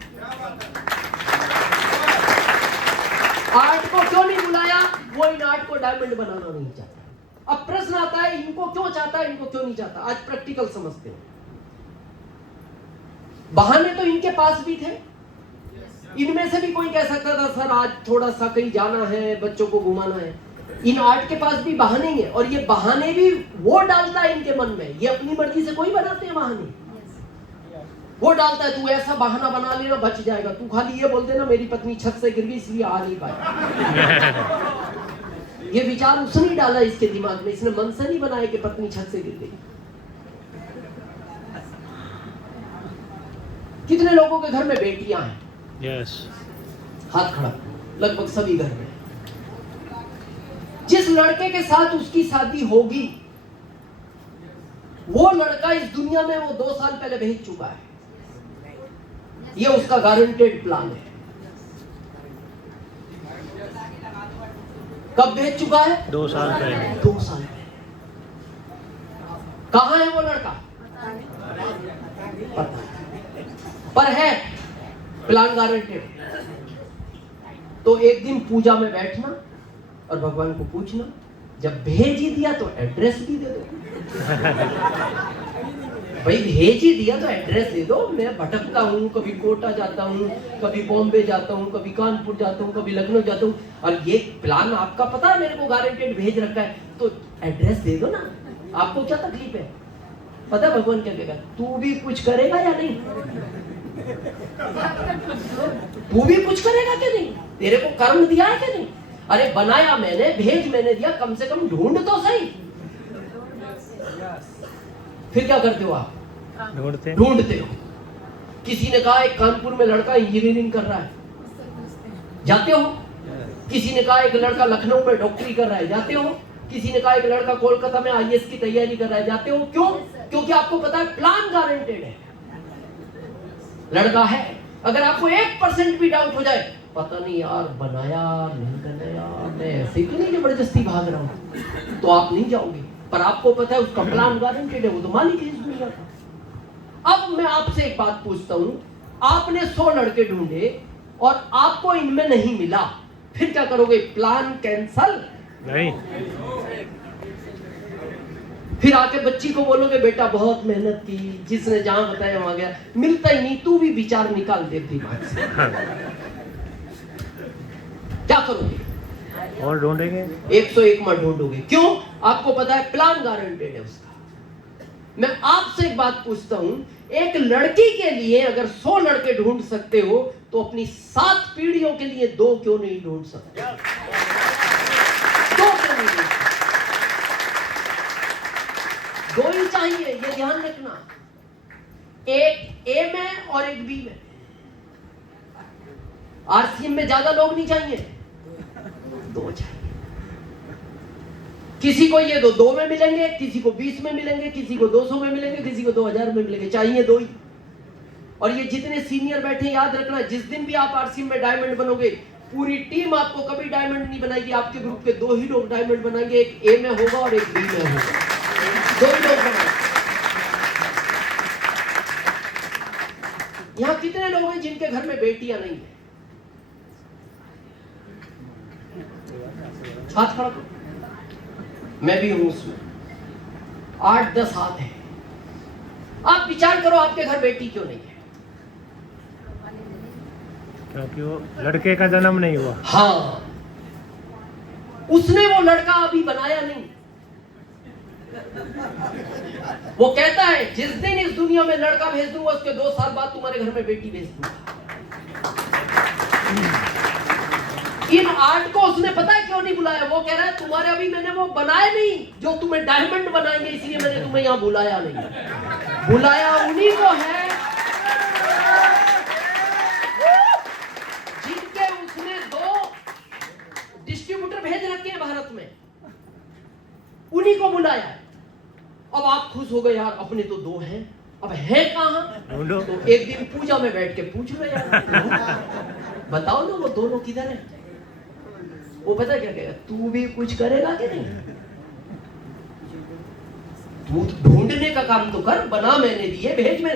8 को क्यों नहीं बुलाया? वो इन 8 को डायमंड बनाना नहीं चाहता। अब प्रश्न आता है, इनको क्यों चाहता है, इनको क्यों नहीं चाहता? आज प्रैक्टिकल समझते हो। बहाने तो इनके पास भी थे। इनमें से भी कोई कह सकता था सर आज थोड़ा सा कहीं जाना है, बच्चों को घुमाना है। इन 8 के पास भी बहाने हैं, और ये बहाने भी वो डालता है इनके मन में। ये अपनी मर्जी से कोई बनाते हैं बहाने, वो डालता है तू ऐसा बहाना बना लेना बच जाएगा, तू खाली ये बोल देना मेरी पत्नी छत से गिर गई इसलिए आ नहीं पाई। ये विचार उसने नहीं डाला इसके दिमाग में, इसने मन से नहीं बनाया कि पत्नी छत से गिर गई। कितने लोगों के घर में बेटियां हैं? Yes. हाथ खड़ा, लगभग सभी घर में। जिस लड़के के साथ उसकी शादी होगी वो लड़का इस दुनिया में वो 2 साल पहले भेज चुका है। ये उसका गारंटेड प्लान है। कब भेज चुका है? 2 साल पहले। 2 साल पहले। कहां है वो लड़का? पता नहीं। पर है प्लान गारंटेड। तो एक दिन पूजा में बैठना और भगवान को पूछना, जब भेज ही दिया तो एड्रेस भी दे दो। भाई भेज ही दिया तो एड्रेस दे दो। मैं भटकता हूँ, कभी कोटा जाता हूँ, कभी बॉम्बे जाता हूँ, कभी कानपुर जाता हूँ, कभी लखनऊ जाता हूँ, और ये प्लान आपका पता है मेरे को गारंटेड भेज रखा है, तो एड्रेस दे दो ना। आपको क्या तकलीफ है? पता है भगवान क्या कहेगा? तू भी कुछ करेगा या नहीं? तू भी कुछ करेगा क्या नहीं? तेरे को कर्म दिया है क्या नहीं? अरे बनाया मैंने, भेज मैंने दिया, कम से कम ढूंढ तो सही। फिर क्या करते हो आप? ढूंढते हो। किसी ने कहा एक कानपुर में लड़का इंजीनियरिंग कर रहा है, जाते हो। किसी ने कहा एक लड़का लखनऊ में डॉक्टरी कर रहा है, जाते हो। किसी ने कहा एक लड़का कोलकाता में आईएएस की तैयारी कर रहा है, जाते हो। क्यों? क्योंकि आपको पता है प्लान गारंटेड है। लड़का है, अगर आपको 1% भी डाउट हो जाए, पता नहीं यार बनाया नहीं बनाया, मैं ऐसे ही तो नहीं जबरदस्ती भाग रहा हूं, तो आप नहीं जाओगे। पर आपको पता है उसका प्लान गारंटेड है, वो तो मालिक है इस दुनिया का। अब मैं आपसे एक बात पूछता हूं, आपने 100 लड़के ढूंढे और आपको इनमें नहीं मिला, फिर क्या करोगे? Plan cancel? नहीं। फिर आके बच्ची को बोलोगे बेटा बहुत मेहनत की, जिसने जहां बताया वहां गया, मिलता ही नहीं, तू भी विचार निकाल दे दिमाग से। क्या करोगे? और ढूंढेंगे। 101 मत ढूंढोगे। क्यों? आपको पता है प्लान गारंटेड है उसका। मैं आपसे एक बात पूछता हूं, एक लड़की के लिए अगर 100 लड़के ढूंढ सकते हो तो अपनी 7 पीढ़ियों के लिए 2 क्यों नहीं ढूंढ सकते? 2 क्यों नहीं ढूंढ सकते? 2 ही चाहिए, ये ध्यान रखना। एक ए में और एक बी में। आरसीएम में ज्यादा लोग नहीं चाहिए, 2 चाहिए। किसी को ये 2 में मिलेंगे, किसी को 20 में मिलेंगे, किसी को 200 में मिलेंगे, किसी को 2000 में मिलेंगे, चाहिए 2 ही। और ये जितने सीनियर बैठे याद रखना, जिस दिन भी आप आरसीएम में डायमंड बनोगे, पूरी टीम आपको कभी डायमंड नहीं बनाएगी। आपके ग्रुप के 2 ही लोग डायमंड बनाएंगे, एक ए में होगा और एक बी में होगा, 2 ही लोग बनाएंगे। यहां कितने लोग हैं जिनके घर में बेटियां नहीं है? हाथ खड़ा करो। मैं भी हूं उसमें। 8-10 हाथ है। आप विचार करो आपके घर बेटी क्यों नहीं है? क्योंकि वो लड़के का जन्म नहीं हुआ। हाँ, उसने वो लड़का अभी बनाया नहीं। वो कहता है जिस दिन इस दुनिया में लड़का भेज दूंगा उसके 2 साल बाद तुम्हारे घर में बेटी भेज दूंगा। इन 8 को उसने पता है क्यों नहीं बुलाया? वो कह रहा है तुम्हारे अभी मैंने वो बनाए नहीं जो तुम्हें डायमंड बनाएंगे, इसलिए मैंने तुम्हें यहां बुलाया नहीं। बुलाया उन्हीं को है जिनके उसने 2 डिस्ट्रीब्यूटर भेज रखे हैं भारत में, उन्हीं को बुलाया है। अब आप खुश हो गए यार, अपने तो 2 हैं, अब है कहां? तो एक दिन पूजा में बैठ के पूछ लो यार, बताओ ना वो दोनों किधर है? वो पता क्या कहेगा? तू भी कुछ करेगा कि नहीं? तू ढूंढने का काम तो कर, बना मैंने दिए, भेज मैं